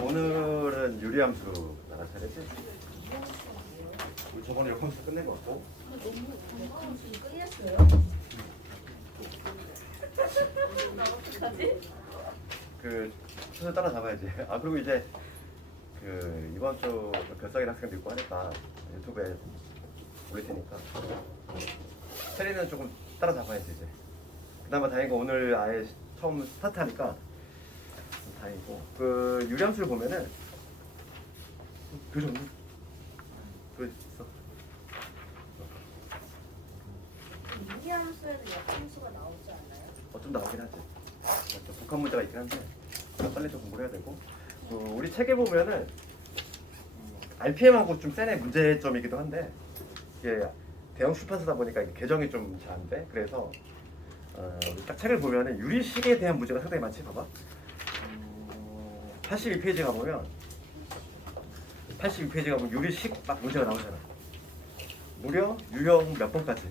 오늘은 유리함수 나갈 차례지? 우리 저번에 역함수 끝낸 거 같고. 끝냈어요? 그 순서 따라잡아야지. 아 그리고 이제 그 이번 주 결석일 학생도 있고 하니까 유튜브에 올릴 테니까 체리는 조금 따라잡아야지 이제. 그나마 다행인 거 오늘 아예 처음 스타트하니까 다행이고. 그 유리함수를 보면은 그죠? 그 있어. 유리함수에는 역함수가 나오지 않나요? 좀 나오긴 하지. 좀 복합 문제가 있긴 한데 빨리 좀 공부를 해야 되고. 우리 책에 보면은 RPM하고 좀 센의 문제점이기도 한데 이게 대형 출판사다 보니까 이게 개정이 좀 잘 안 돼. 그래서 우리 딱 책을 보면은 유리식에 대한 문제가 상당히 많지. 봐봐. 82페이지 가보면 82페이지 가보면 유리식 막 문제가 나오잖아. 무려 유형 몇 번까지?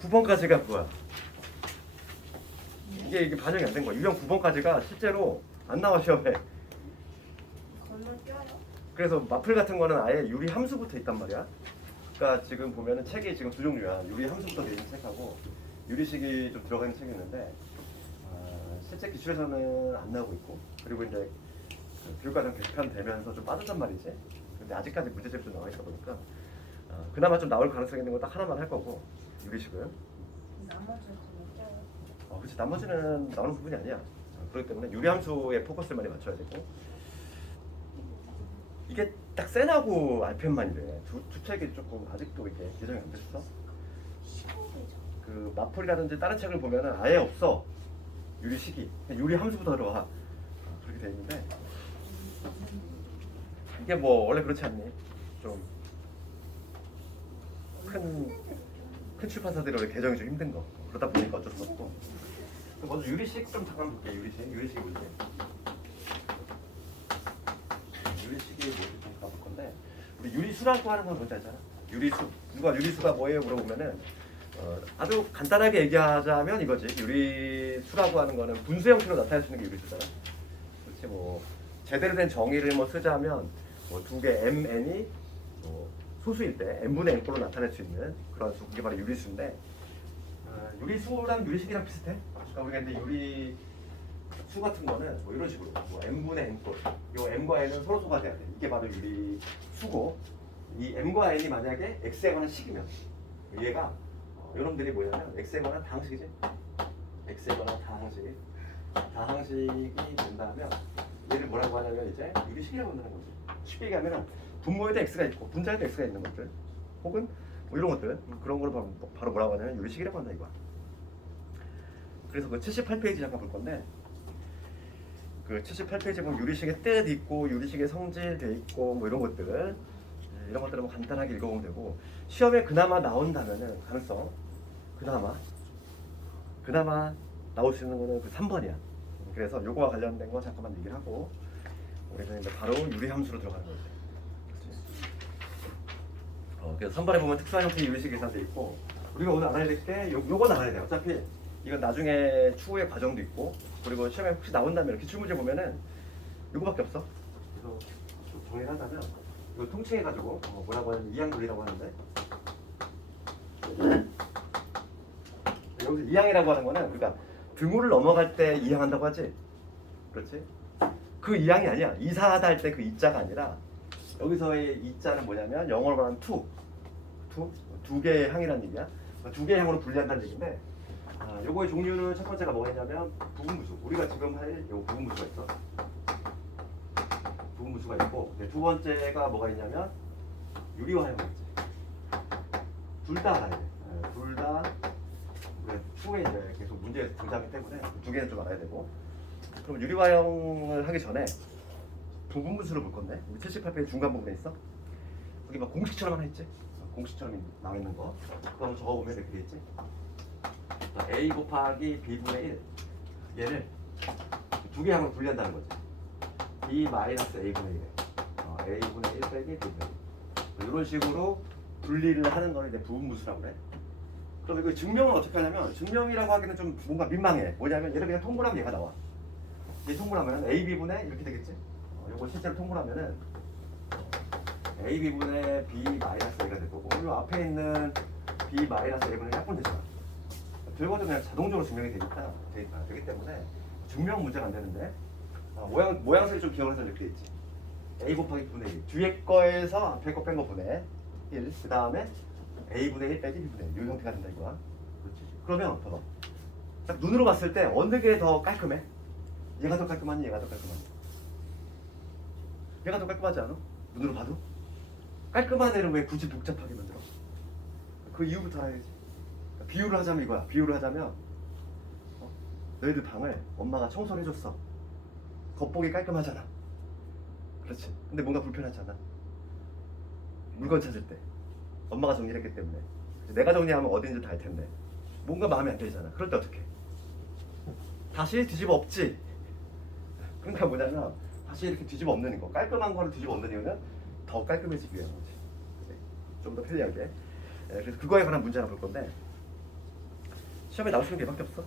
9번까지가 그거야. 이게 반영이 안 된 거야. 유형 9번까지가 실제로 안 나와 시험에. 건너뛰어요? 그래서 마플 같은 거는 아예 유리 함수부터 있단 말이야. 그러니까 지금 보면은 책이 지금 두 종류야. 유리 함수부터 되어 있는 책하고 유리식이 좀 들어가 있는 책이 있는데 실제 기출에서는 안 나오고 있고, 그리고 이제 그 교육과정 개편되면서 좀 빠졌단 말이지. 근데 아직까지 문제집이 좀 나와 있다 보니까 그나마 좀 나올 가능성이 있는 건 딱 하나만 할 거고, 유리식은. 나머지는 건너뛰어요? 그렇지. 나머지는 나오는 부분이 아니야. 그렇기 때문에 유리함수에 포커스를 많이 맞춰야 되고. 이게 딱 센하고 RPM만이래. 두 책이 조금 아직도 이게 개정이 안 됐어. 그 마플이라든지 다른 책을 보면은 아예 없어. 유리식이. 유리함수부터 들어가. 그렇게 돼 있는데 이게 뭐 원래 그렇지 않니? 좀 큰 출판사들이 원래 개정이 좀 힘든 거. 그러다 보니까 어쩔 수 없고. 먼저 유리식 좀 잠깐 볼게. 유리식이 뭔지. 유리식이 뭔지 좀 가볼 건데, 우리 유리수라고 하는 건 뭔지 알잖아. 유리수. 누가 유리수가 뭐예요? 물어보면은 아주 간단하게 얘기하자면 이거지. 유리수라고 하는 거는 분수 형태로 나타낼 수 있는 게 유리수잖아. 그렇지. 뭐 제대로 된 정의를 뭐 쓰자면 뭐 두 개 m, n이 뭐 소수일 때 n분의 n꼴로 나타낼 수 있는 그런 수, 그게 바로 유리수인데, 유리수랑 유리식이랑 비슷해. 그러니까 우리가 이제 유리수 같은 거는 뭐 이런 식으로 뭐 n분의 n꼴, 요 m과 n은 서로 소가 돼야 돼. 이게 바로 유리수고, 이 m과 n이 만약에 x에 관한 식이면 얘가 여러분들이 뭐냐면 x에 관한 다항식이지. x에 관한 다항식이 된다면 얘를 뭐라고 하냐면 이제 유리식이라고 한다는 거지. 쉽게 얘기하면 분모에도 x가 있고 분자에도 x가 있는 것들, 혹은 뭐 이런 것들, 그런 걸 바로 뭐라고 하냐면 유리식이라고 한다 이거야. 그래서 그 78페이지 잠깐 볼 건데, 그 78페이지 보면 유리식의 뜻 있고 유리식의 성질 돼 있고 뭐 이런 것들, 이런 것들은 뭐 간단하게 읽어보면 되고, 시험에 그나마 나온다면은 가능성 그나마 나올 수 있는 거는 그 3번이야. 그래서 요거와 관련된 거 잠깐만 얘기를 하고 우리는 이제 바로 유리함수로 들어가는 거지. 그래서 3번에 보면 특수한 형태의 유리식 계산돼 있고, 우리가 오늘 알아야 될 게 요건 알아야 돼. 어차피 이건 나중에 추후의 과정도 있고, 그리고 시험에 혹시 나온다면 이렇게 기출문제 보면은 요거밖에 없어. 그래서 좀 정리를 하자면 이거 통칭해가지고 뭐라고 하냐면 이항분리라고 하는데, 여기서 이항이라고 하는 거는 우리가 등호를 넘어갈 때 이항한다고 하지. 그렇지? 그 이항이 아니야. 이사하다 할 때 그 이자가 아니라, 여기서의 이자는 뭐냐면 영어로 말하면 두 개의 항이라는 얘기야. 두 개의 항으로 분리한다는 얘기인데, 요거의 종류는 첫 번째가 뭐가 있냐면 부분무수. 우리가 지금 할 요 부분무수가 있어. 부분무수가 있고, 두 번째가 뭐가 있냐면 유리화형이 있지. 둘 다 알아야 돼. 둘 다 추후에 이제 계속 문제에 등장하기 때문에 두 개는 좀 알아야 되고. 그럼 유리화형을 하기 전에 부분무수를 볼 건데, 우리 78페이지 중간 부분에 있어. 여기 막 공식처럼 하나 있지. 공식처럼 나와 있는 거. 그거 한번 적어보면 이렇게 돼 있지. a 곱하기 b분의 1, 얘를 두 개 항으로 분리한다는 거지. b 마이너스 a분의 1에 a분의 1 빼기 b분의 1. 이런 식으로 분리를 하는 거를 이제 부분무수라고 그래. 그럼 이거 증명은 어떻게 하냐면 증명이라고 하기는 좀 뭔가 민망해. 뭐냐면 얘를 그냥 통분하면 얘가 나와. 얘 통분하면 AB분의 이렇게 되겠지. 이거 실제로 통분하면은 AB분의 B 마이너스 A가 될 거고 이 앞에 있는 B 마이너스 A분의 약분되잖아. 결과도 그냥 자동적으로 증명이 되기 때문에 증명 문제가 안 되는데 모양새를 좀 기억해서 이렇게 있지. A 곱하기 분의 1 뒤에 거에서 앞에 거 뺀 거 분의 1 그 다음에 A분의 1 빼기 B분의 1 이 형태가 된다 이거야. 그렇지. 그러면 봐봐. 딱 눈으로 봤을 때 어느 게 더 깔끔해? 얘가 더 깔끔하니 얘가 더 깔끔하니? 얘가 더 깔끔하지 않아? 눈으로 봐도? 깔끔한 애를 왜 굳이 복잡하게 만들어? 그 이유부터 알아야지. 비유를 하자면 이거야. 비유를 하자면 너희들 방을 엄마가 청소를 해줬어. 겉보기 깔끔하잖아. 그렇지. 근데 뭔가 불편하잖아. 물건 찾을 때 엄마가 정리를 했기 때문에 내가 정리하면 어딘지 다 알 텐데 뭔가 마음에 안 들잖아. 그럴 때 어떻게? 다시 뒤집어 엎지. 그러니까 뭐냐면 다시 이렇게 뒤집어 엎는 거. 깔끔한 거를 뒤집어 엎는 이유는 더 깔끔해지기 위한 거지. 좀 더 편리하게. 그래서 그거에 관한 문제 하나 볼 건데 시험에 나올 수 있는 게 밖에 없어.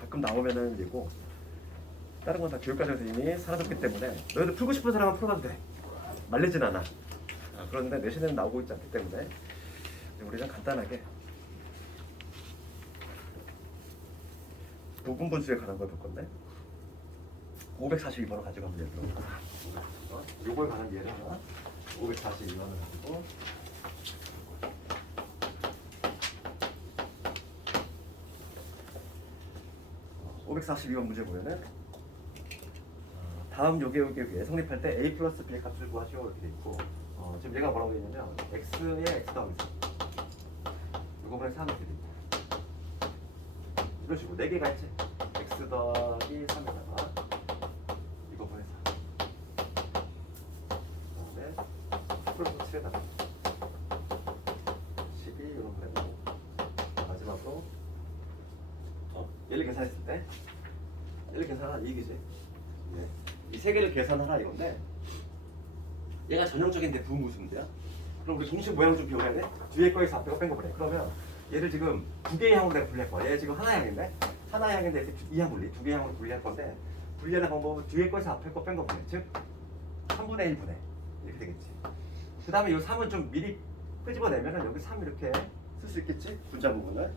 가끔 나오면은 얘고 다른 건 다 교육과정에서 이미 사라졌기 때문에 너희들 풀고 싶은 사람은 풀어도 돼. 말리진 않아. 그런데 내신에는 나오고 있지 않기 때문에 우리는 간단하게 부분분수에 관한 걸 볼 건데 542번을 가지고 한번 예를 들어. 요거에 관한 예를 하나 542번을 가지고 542번 문제 보면은 다음 요계에 의해 성립할 때 a 플러스 b의 값을 구하시오 이렇게 돼 있고 지금 얘가 뭐라고 돼 있냐면 x에 x 더하기 4 이거분에 3 이렇게 돼 있고 이런 식으로 4개가 있지. x 더하기 3에다가 이거분에 4 그다음에 플러스 7에다가 12 이런 거 내고 마지막으로 얘를 계산했을 때 얘를 계산하라 이기지. 네. 이 세 개를 계산하라 이건데 얘가 전형적인 내 부분분수 문제야. 그럼 우리 동식 모양 좀 기억해야 돼. 뒤에 거에서 앞에 거 뺀 거 보내. 그러면 얘를 지금 두 개의 항으로 내가 분리할 거야. 얘 지금 하나의 항인데 하나의 항인데 이렇게 이항 분리 두 개의 항으로 분리할 건데 분리하는 방법은 뒤에 거에서 앞에 거 뺀 거 보내. 즉 3분의 1분의 이렇게 되겠지. 그 다음에 이 3은 좀 미리 끄집어내면 여기 3 이렇게 쓸 수 있겠지. 분자 부분을.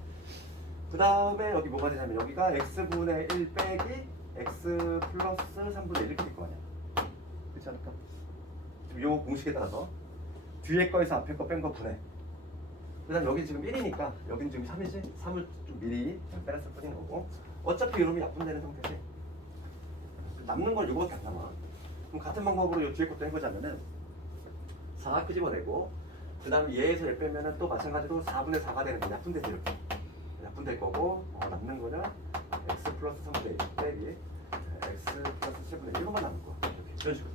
그 다음에 여기 뭐가 되냐면 여기가 x분의 1 빼기 x 플러스 3분의 1 이렇게 될 거 아니야. 그렇지 않을까? 지금 요 공식에 따라서 뒤에 거에서 앞에 거 뺀 거 분해. 그 다음 여기 지금 1이니까 여긴 지금 3이지? 3을 좀 미리 빼놨을 뿐인 거고 어차피 이름이 약분되는 형태지. 남는 건 이거밖에 안 남아. 그럼 같은 방법으로 요 뒤에 것도 해보자면은 4 끄집어내고 그 다음에 얘에서 얘 빼면은 또 마찬가지로 4분의 4가 되는 거야. 약분되지 이렇게. 약분될 거고 남는 거는 x 플러스 3분의 1 빼기 x 플러스 7분의 1 이것만 남는 거야. 이렇게 이런 식으로.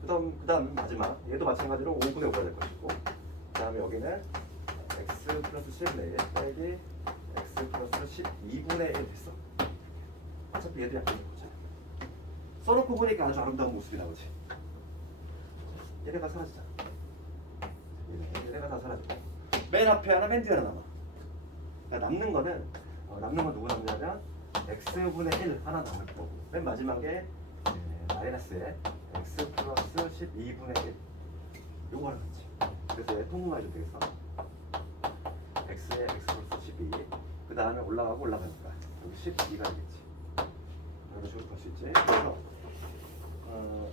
그 다음 마지막 얘도 마찬가지로 5분의 5가 될 것이고 그 다음에 여기는 x 플러스 7분의 1 빼기 x 플러스 12분의 1 됐어. 어차피 얘도 약분될 거잖아. 써놓고 보니까 아주 아름다운 모습이 나오지. 얘네가 사라지잖아. 얘네가 다 사라지고 맨 앞에 하나 맨 뒤에 하나 남아. 그러니까 남는 건 누구 남냐면 x분의 1 하나 남을 거고 맨 마지막에 마이너스에 x 플러스 12분의 1 요거 하나 남지. 그래서 얘 통분만 해도 되겠어. x에 x 플러스 12 그 다음에 올라가니까 여기 12가 되겠지. 이런 식으로 볼 수 있지. 그래서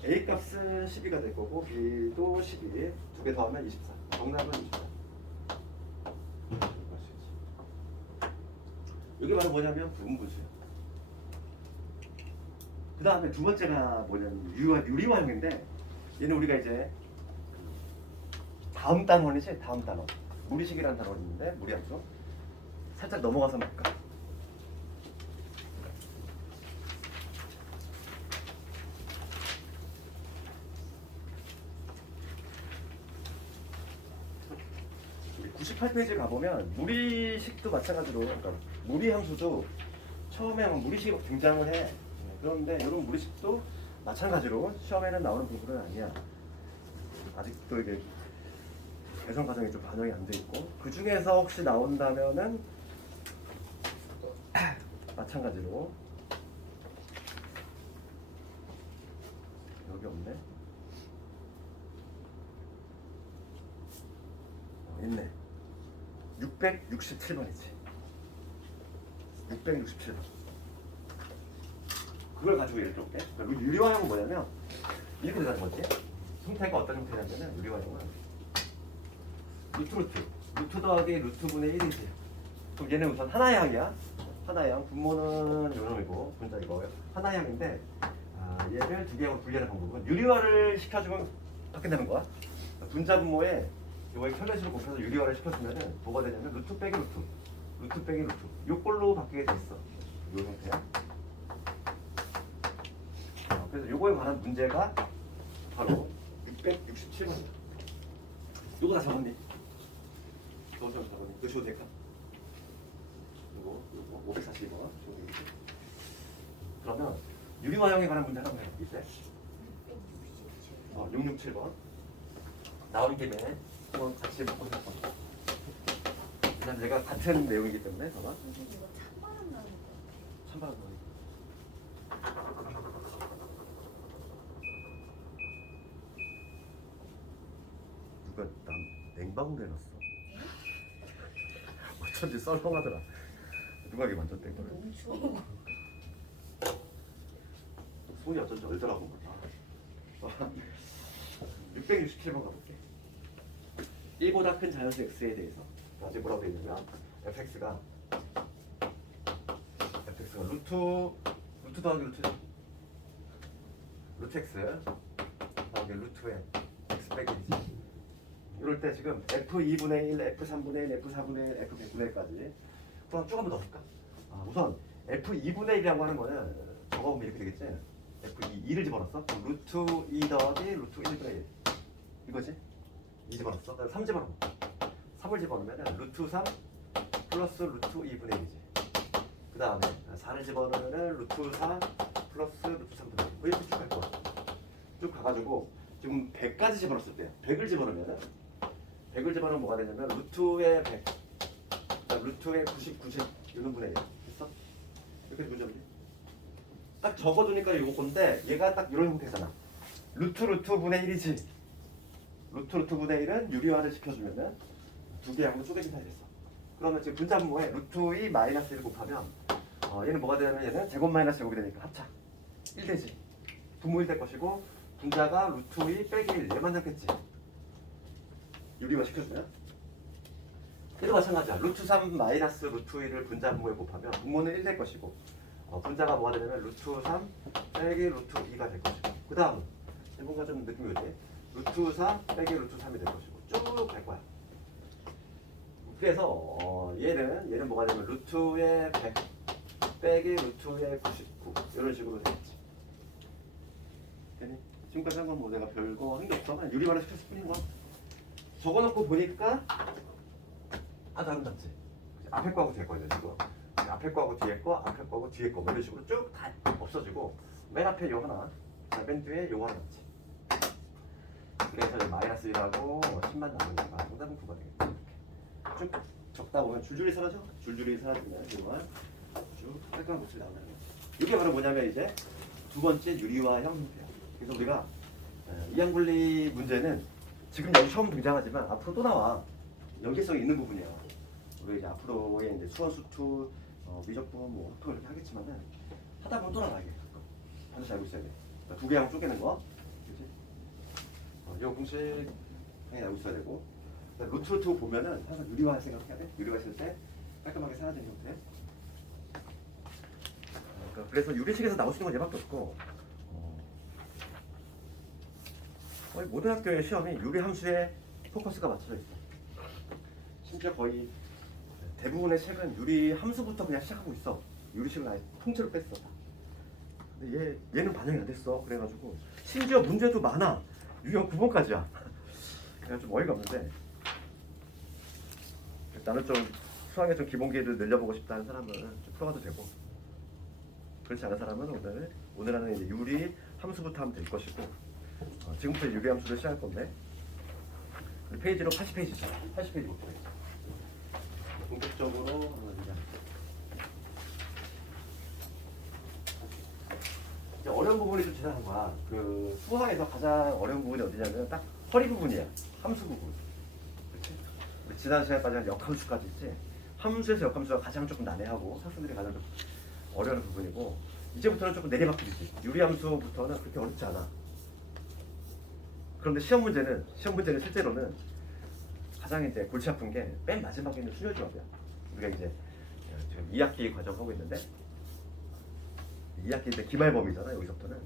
a 값은 12가 될 거고 b도 12 두 개 더하면 24 정답은 24. 이게 바로 뭐냐면 부분분수야. 그 다음에 두 번째가 뭐냐면 유리화형인데 얘는 우리가 이제 다음 단원이지. 다음 단원 무리식이라는 단원이 있는데 무리함수 살짝 넘어가서 볼까? 우리 98페이지에 가보면 무리식도 마찬가지로 그러니까 무리함수도 처음에 무리식이 등장을 해. 그런데 이런 무리식도 마찬가지로 시험에는 나오는 부분은 아니야. 아직도 이게 배선 과정이 좀 반영이 안 돼 있고 그 중에서 혹시 나온다면은 마찬가지로 여기 없네. 있네. 667번이지. 667번. 그걸 가지고 예를 들어볼게. 그러니까 유리화형은 뭐냐면 이렇게 되는 거지. 형태가 어떤 형태냐면은 유리화형은 루트 더하기 루트분의 1이지. 그럼 얘는 우선 하나양이야. 하나양. 분모는 요놈이고 분자 이거예요. 하나양인데 얘를 두 개로 분리하는 방법은 유리화를 시켜주면 어떻게 되는 거야? 분자 분모에 이거에 혈례수를 곱해서 유리화를 시켜주면은 뭐가 되냐면 루트 빼기 루트 요걸로 바뀌게 돼 있어. 요 형태야. 그래서 요거에 관한 문제가 바로 667번이야. 요거 다 적었니? 저거 적었니? 이거 줘도 될까? 요거 542번. 그러면 유리화형에 관한 문제 하나 해볼게. 667번. 나온 김에 한번 같이 먹고 살거. 일단 내가 같은 내용이기 때문에 봐봐. 선생님 이거 찬바람 나는 거. 찬바람 나는 누가 냉방을 해놨어. 어쩐지 썰렁하더라. 누가 이게 만졌대 이거를. 너무 추워. 손이 어쩐지 얼더라고. 667번 가볼게. 1보다 큰 자연수 x에 대해서 아직 뭐라고 되어 있냐면 fx가 루트 더하기 루트 x 더하기 루트의 x 빼기 1이지. 이럴 때 지금 f2분의 1, f3분의 1, f4분의 1, f100분의 1까지 그럼 쭉 한번 더 볼까? 우선 f2분의 1이라고 하는 거는 적어보면 이렇게 되겠지? f2, 2를 집어넣었어? 그럼 루트 2 더하기 루트 1분의 1 이거지? 2 집어넣었어? 그다음 3 집어넣어. 3을 집어넣으면 루트 3 플러스 루트 2분의 1이지. 그 다음에 4를 집어넣으면 루트 4 플러스 루트 3분의 1. 이렇게 쭉 갈 거야. 쭉 가가지고 지금 100까지 집어넣었을 때 100을 집어넣으면 뭐가 되냐면 루트의 100 루트의 90 이런 분의 1 됐어? 이렇게 문제지. 딱 적어두니까 이거 건데 얘가 딱 이런 형태잖아. 루트 분의 1이지. 루트 분의 1은 유리화를 시켜주면은 두 개하고 쪼개진다 이랬어. 그러면 지금 분자 분모에 루트 2 마이너스 1을 곱하면 얘는 뭐가 되냐면 얘는 제곱 마이너스 제곱이 되니까 합차 1 되지. 분모 1 될 것이고 분자가 루트 2 빼기 1 얘만 잡겠지. 유리화 시켜주면 얘도 마찬가지야. 루트 3 마이너스 루트 1을 분자 분모에 곱하면 분모는 1 될 것이고 분자가 뭐가 되냐면 루트 3 빼기 루트 2가 될 것이고 그 다음 뭔가 좀 느낌이 오지? 루트 4 빼기 루트 3이 될 것이고 쭉 갈 거야. 그래서 얘는 뭐가 되냐면 루트의 100 빼기 루트의 99 이런 식으로 되겠지. 되니? 지금까지 한 건 뭐 내가 별거 한 게 없어. 그냥 유리화를 시켰을 뿐인 거야. 적어놓고 보니까 아주 아름답지. 앞에 거하고 뒤에 거예요 지금. 앞에 거하고 뒤에 거, 앞에 거하고 뒤에 거 이런 식으로 쭉 다 없어지고 맨 앞에 요 하나, 맨 뒤에 요 하나 있지. 그래서 마이너스 1하고 10만 남는 거가 정답은 9가 되겠다. 쭉 적다 보면 줄줄이 사라져. 줄줄이 사라지면 이거만 쭉 깔끔한 모습이 나오는 거야. 이게 바로 뭐냐면 이제 두 번째 유리화형 형태야. 그래서 우리가 이항분리 문제는 지금 여기 처음 등장하지만 앞으로 또 나와. 연계성이 있는 부분이야. 우리 이제 앞으로의 이제 수원 수투 미적분 뭐 학교 이렇게 하겠지만은 하다 보면 또 나와 이게. 반드시 알고 있어야 돼. 그러니까 두 개하고 쪼개는 거. 이 공식 당연히 알고 있어야 되고 루트 보면은 항상 유리화 생각해야 돼. 유리화 했을 때 깔끔하게 사라지는 형태. 그래서 유리식에서 나올 수 있는 건 얘밖에 없고 거의 모든 학교의 시험이 유리 함수에 포커스가 맞춰져 있어. 심지어 거의 대부분의 책은 유리 함수부터 그냥 시작하고 있어. 유리식을 아예 통째로 뺐어. 근데 얘는 반영이 안 됐어. 그래가지고 심지어 문제도 많아. 유형 9번까지야. 그냥 좀 어이가 없는데 나는 좀 수학의 좀 기본기를 늘려보고 싶다 하는 사람은 좀 풀어가도 되고 그렇지 않은 사람은 오늘 하는 이제 유리 함수부터 하면 될 것이고 지금부터 유리 함수를 시작할 건데 우리 페이지로 80페이지죠. 80페이지 못 보겠죠. 본격적으로 이제 어려운 부분이 좀 지나간 거야. 그 수화에서 가장 어려운 부분이 어디냐면 딱 허리 부분이야. 함수 부분. 그렇지? 우리 지난 시간에 빠진 역함수까지 있지. 함수에서 역함수가 가장 조금 난해하고 학생들이 가장 좀 어려운 부분이고 이제부터는 조금 내리막길이지. 유리함수부터는 그렇게 어렵지 않아. 그런데 시험 문제는 실제로는 가장 이제 골치 아픈 게 맨 마지막에 있는 순혈조합이야. 우리가 이제 지금 2학기 과정 하고 있는데 2학기 때 기말범위잖아. 여기서부터는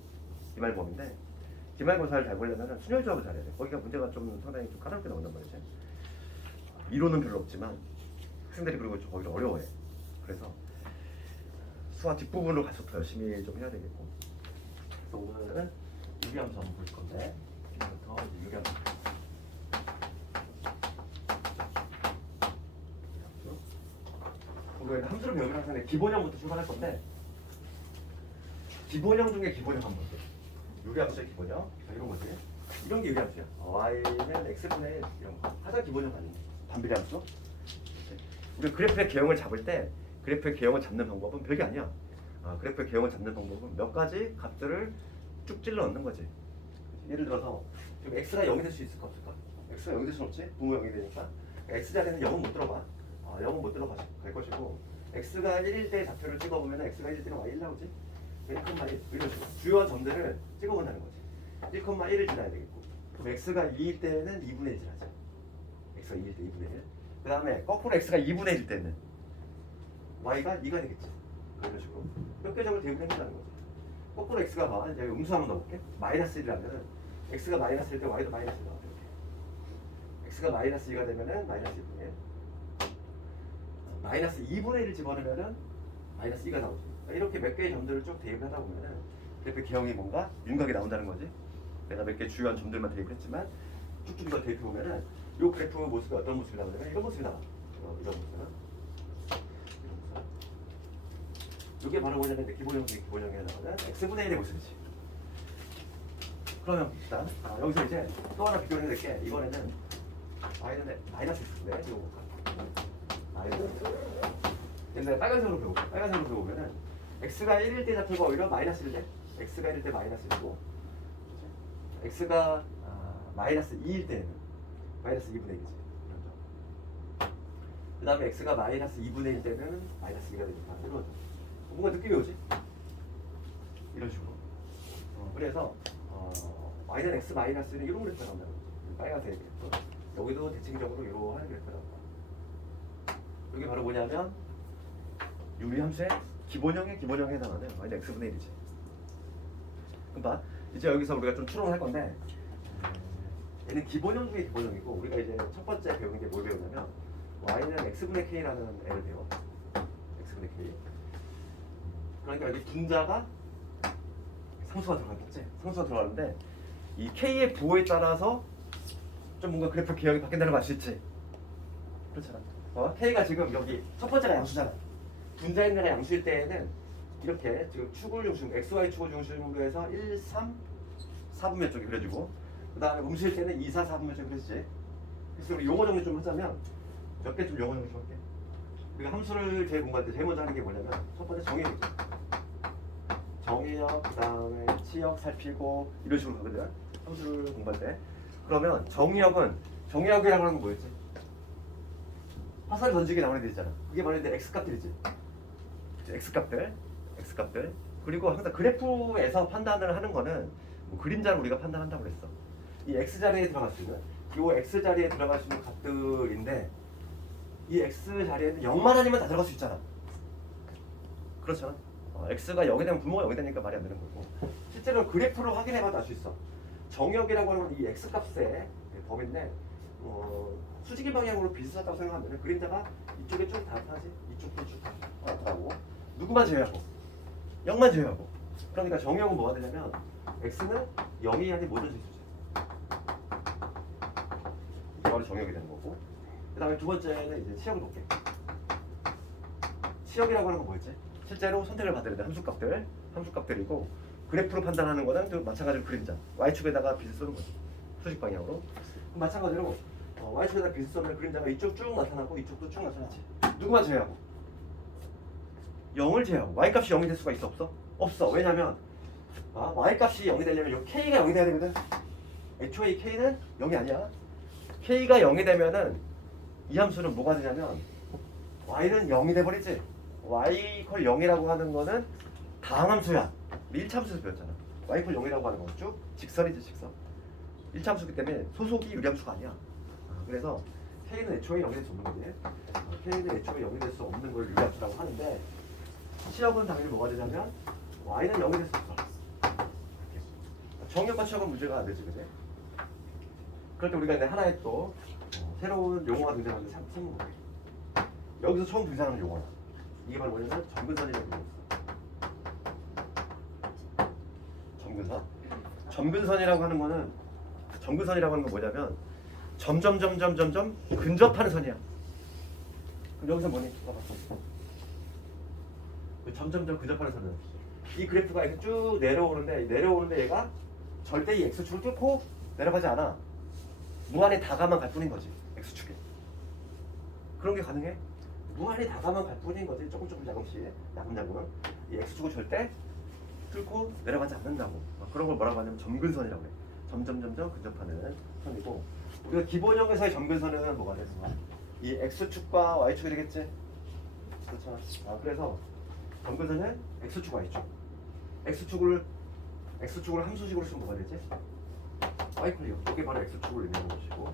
기말범인데 기말고사를 잘 보려면 순혈조합을 잘해야 돼. 거기가 문제가 좀 상당히 좀 까다롭게 나온단 말이지. 이론은 별로 없지만 학생들이 그리고 좀 거기를 어려워해. 그래서 수학 뒷부분으로 가서 더 열심히 좀 해야 되겠고. 그래서 오늘은 유리함수 한번 볼 건데 지금부터 유리함수. 우리가 함수를 배우면 항상 기본형부터 출발할 건데 기본형 중에 기본형 한번 돼. 유리함수의 기본형. 자, 이런 거지. 이런 게 유리함수야. y는 x분의 1 이런 거. 가장 기본형 아니야. 반비례함수. 우리 그래프의 개형을 잡을 때 그래프의 개형을 잡는 방법은 별게 아니야. 그래프의 개형을 잡는 방법은 몇 가지 값들을 쭉 찔러 넣는 거지. 예를 들어서 지금 x가 0이 될 수 있을까 없을까? x가 0이 될 수는 없지. 부모 0이 되니까 x 자리에는 0은 못 들어가. 0은 못 들어갈 것이고 x가 1일 때 좌표를 찍어보면 x가 1일 때는 y1 나오지. 1,1 이런 식으로 주요한 점들을 찍어본다는 거지. 1,1을 지나야 되겠고 그럼 x가 2일 때는 2분의 1 지나죠. x가 2일 때 2분의 1. 그 다음에 거꾸로 x가 2분의 1일 때는 y가 2가 되겠지. 이런 식으로 몇 개적으로 대입을 해본다는 거지. 거꾸로 x가 봐. 이제 음수 한번 넣어볼게. 마이너스 1이라면 x가 마이너스 1때 y도 마이너스 1 나와. 이렇게. x가 마이너스 2가 되면은 마이너스 2분의 1. 마이너스 2분의 1을 집어넣으면은 마이너스 2가 나오지. 이렇게 몇 개의 점들을 쭉 대입을 하다 보면은 그래프 개형이 뭔가 윤곽이 나온다는 거지. 내가 몇 개 주요한 점들만 대입을 했지만 쭉쭉 이거 대입해 보면은 이 그래프 모습이 어떤 모습이 나오냐면 이런 모습이 나와. 이런 모습. 이게 바로 뭐냐면 기본형에 나오는 x분의 1의 모습이지. 그러면 일단 여기서 이제 또 하나 비교를 해야 될 게 이번에는 y는 마이너스 x인데 이거 볼까? 마이너스. 근데 빨간색으로 배우고 빨간색으로 배우면은 x가 1일 때 좌표가 오히려 마이너스 1일 때 x가 1일 때 마이너스 1이고 x가 마이너스 2일 때는 마이너스 2분의 1이지. 그 다음에 x가 마이너스 2분의 1 때는 마이너스 2가 되니까 이런 뭔가 느낌이 오지? 이런 식으로. 그래서 y는 x 마이너스는 이런 그래프가 나온다는 거지. 빨간색 그래프. 여기도 대칭적으로 이러한 그래프가 나온다. 이게 바로 뭐냐면 유리함수의 기본형에 해당하는 y는 x분의 1이지. 그럼 봐. 이제 여기서 우리가 좀 추론을 할 건데 얘는 기본형 중에 기본형이고 우리가 이제 첫 번째 배우는 게 뭘 배우냐면 y는 x분의 k라는 애를 배워. x분의 k. 그러니까 여기 분자가 상수가 들어가겠지. 상수가 들어가는데 이 k의 부호에 따라서 좀 뭔가 그래프 개형이 바뀐다는 거 알 수 있지. 그렇잖아. k가 지금 여기 첫 번째가 양수잖아. 분자인내가 양수일 때에는 이렇게 지금 축을 중심, xy 축을 중심으로 해서 1, 3, 4분면 쪽이 그려지고 그 다음에 음수일 때는 2, 4, 4분면 쪽이 그려지지. 그래서 우리 용어 정리 좀 하자면 몇 개 좀 용어 정리 좀 할게. 우리가 함수를 제일 공부할 때 제일 먼저 하는 게 뭐냐면 첫 번째 정의역이죠. 정의역, 그 다음에 치역 살피고 이런 식으로 가거든. 함수를 공부할 때. 그러면 정의역이라고 하는 건 뭐였지? 화살 던지기 나오는 데 있잖아. 그게 바로 이제 x값들이지. x값들. 그리고 항상 그래프에서 판단을 하는 거는 뭐 그림자를 우리가 판단한다고 그랬어. 이 x자리에 들어갈 수 있는 이 x자리에 들어갈 수 있는 값들인데 이 x자리에는 0만 아니면 다 들어갈 수 있잖아. 그렇잖아. x가 0이 되면 분모가 0이 되니까 말이 안 되는 거고 실제로 그래프로 확인해봐도 알 수 있어. 정역이라고 하는 건 이 x값의 범위인데 수직인 방향으로 비슷하다고 생각하면 그림자가 이쪽에 쭉 나타나지? 이쪽도 쭉 나타나고 누구만 제외하고 0만 제외하고 그러니까 정역은 뭐가 되냐면 x는 0이 아닌 모든 실수지. 이게 바로 정역이 되는 거고 그 다음에 두 번째는 이제 치역을 볼게. 치역이라고 하는 건 뭐였지? 실제로 선택을 받아야 돼. 함수값들이고 그래프로 판단하는 거는 또 마찬가지로 그림자 y축에다가 빛을 쏘는 거지. 수직 방향으로. 마찬가지로 y축에다 비스 없는 그림자가 이쪽 쭉 나타나고 이쪽도 쭉 나타나지. 누구만 제외하고 0을 제외하고 y값이 0이 될 수가 있어 없어? 없어. 왜냐면 y값이 0이 되려면 요 k가 0이 돼야 되거든. 애초에 이 k는 0이 아니야. k가 0이 되면은 이 함수는 뭐가 되냐면 y는 0이 돼버리지. y 콜 0이라고 하는 거는 다항함수야. 1차함수에서 배웠잖아. y 콜 0이라고 하는 건 쭉 직선이지 직선. 1차함수기 때문에 소속이 유리함수가 아니야. 그래서 k는 애초에 0이 될 수 없는 거지. k는 애초에 0이 될 수 없는 걸 유리함수라고 하는데 시역은 당연히 뭐가 되냐면 y는 0이 될 수 있어. 정역과 시역은 문제가 안 되지, 그지? 그럴 때 우리가 이제 하나의 또 새로운 용어가 등장하는데 참는 거예요. 여기서 처음 등장하는 용어야. 이게 바로 뭐냐면 점근선이라고 불렸어. 점근선. 점근선이라고 하는 거는 점근선이라고 하는 건 뭐냐면 점점 근접하는 선이야. 그럼 여기서 뭐니? 봐봐. 점점점 근접하는 선은 이 그래프가 이렇게 쭉 내려오는데 얘가 절대 이 x축을 뚫고 내려가지 않아. 무한히 다가만 갈 뿐인 거지. x축에. 그런 게 가능해? 무한히 다가만 갈 뿐인 거지. 조금씩 야금야금 이 x축을 절대 뚫고 내려가지 않는다고. 그런 걸 뭐라고 하냐면 점근선이라고 해. 점점점 근접하는 선이고, 우리가 기본형에서의 점근선은 뭐가 돼? 이 x축과 y축이 되겠지? 그렇잖아. 그래서 점근선은 x축, y축. x축을 함수식으로 쓰면 뭐가 되지? y 콜 0. 이게 바로 x축을 의미하는 것이고,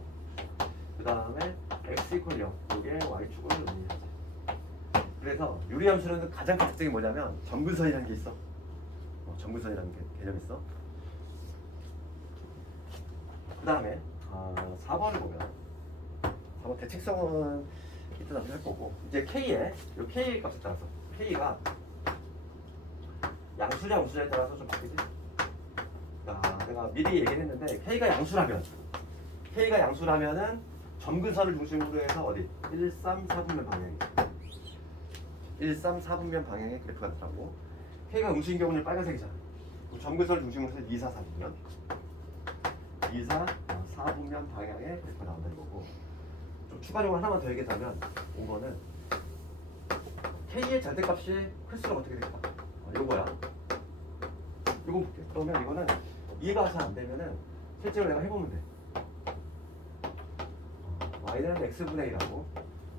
그 다음에 x 이퀄 0. 이게 y축을 의미하지. 그래서 유리함수는 가장 큰 특징이 뭐냐면 점근선이라는 게 있어. 점근선이라는 개념이 있어. 그 다음에 4번을 보면 4번 대칭성은 이따 나중에 할 거고, 이제 k의 요 k 값에 따라서 k가 양수냐 음수냐에 따라서 좀 바뀌지. 내가 미리 얘기했는데 k가 양수라면은 점근선을 중심으로 해서 어디 1, 3, 4분면 방향이 1, 3, 4분면 방향의 그래프가 나타나고, k가 음수인 경우는 빨간색이잖아. 점근선을 중심으로 해서 2, 4, 4분면 2, 4, 4분면 방향의 그래프가 나온다는 거고, 좀 추가적으로 하나만 더 얘기하자면 5번은 k의 절대값이 클수록 어떻게 될까? 요거야. 요거 볼게. 그러면 이거는 이해가 잘 안 되면은 실제로 내가 해보면 돼. y는 x분의 1하고,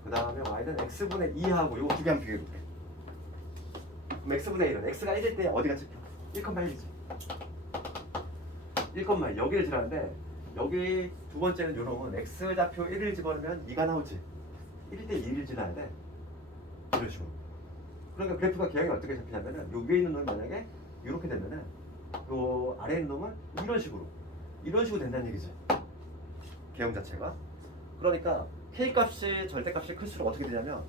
그 다음에 y는 x분의 2하고 요거 두 개 한번 비교해볼게. 그럼 x분의 1은 x가 1일 때 어디가 찍혀? 1,1이지. 1,1 여기를 지라는데, 여기 두 번째는 요놈은 x좌표 1을 집어넣으면 2가 나오지. 1일 때 2를 지나야 돼. 이런 식으로. 그러니까 그래프가 개형이 어떻게 잡히냐면은 요 위에 있는 놈이 만약에 이렇게 되면은 요 아래에 있는 놈은 이런 식으로 된다는 얘기지. 개형 자체가. 그러니까 k 값이 절대값이 클수록 어떻게 되냐면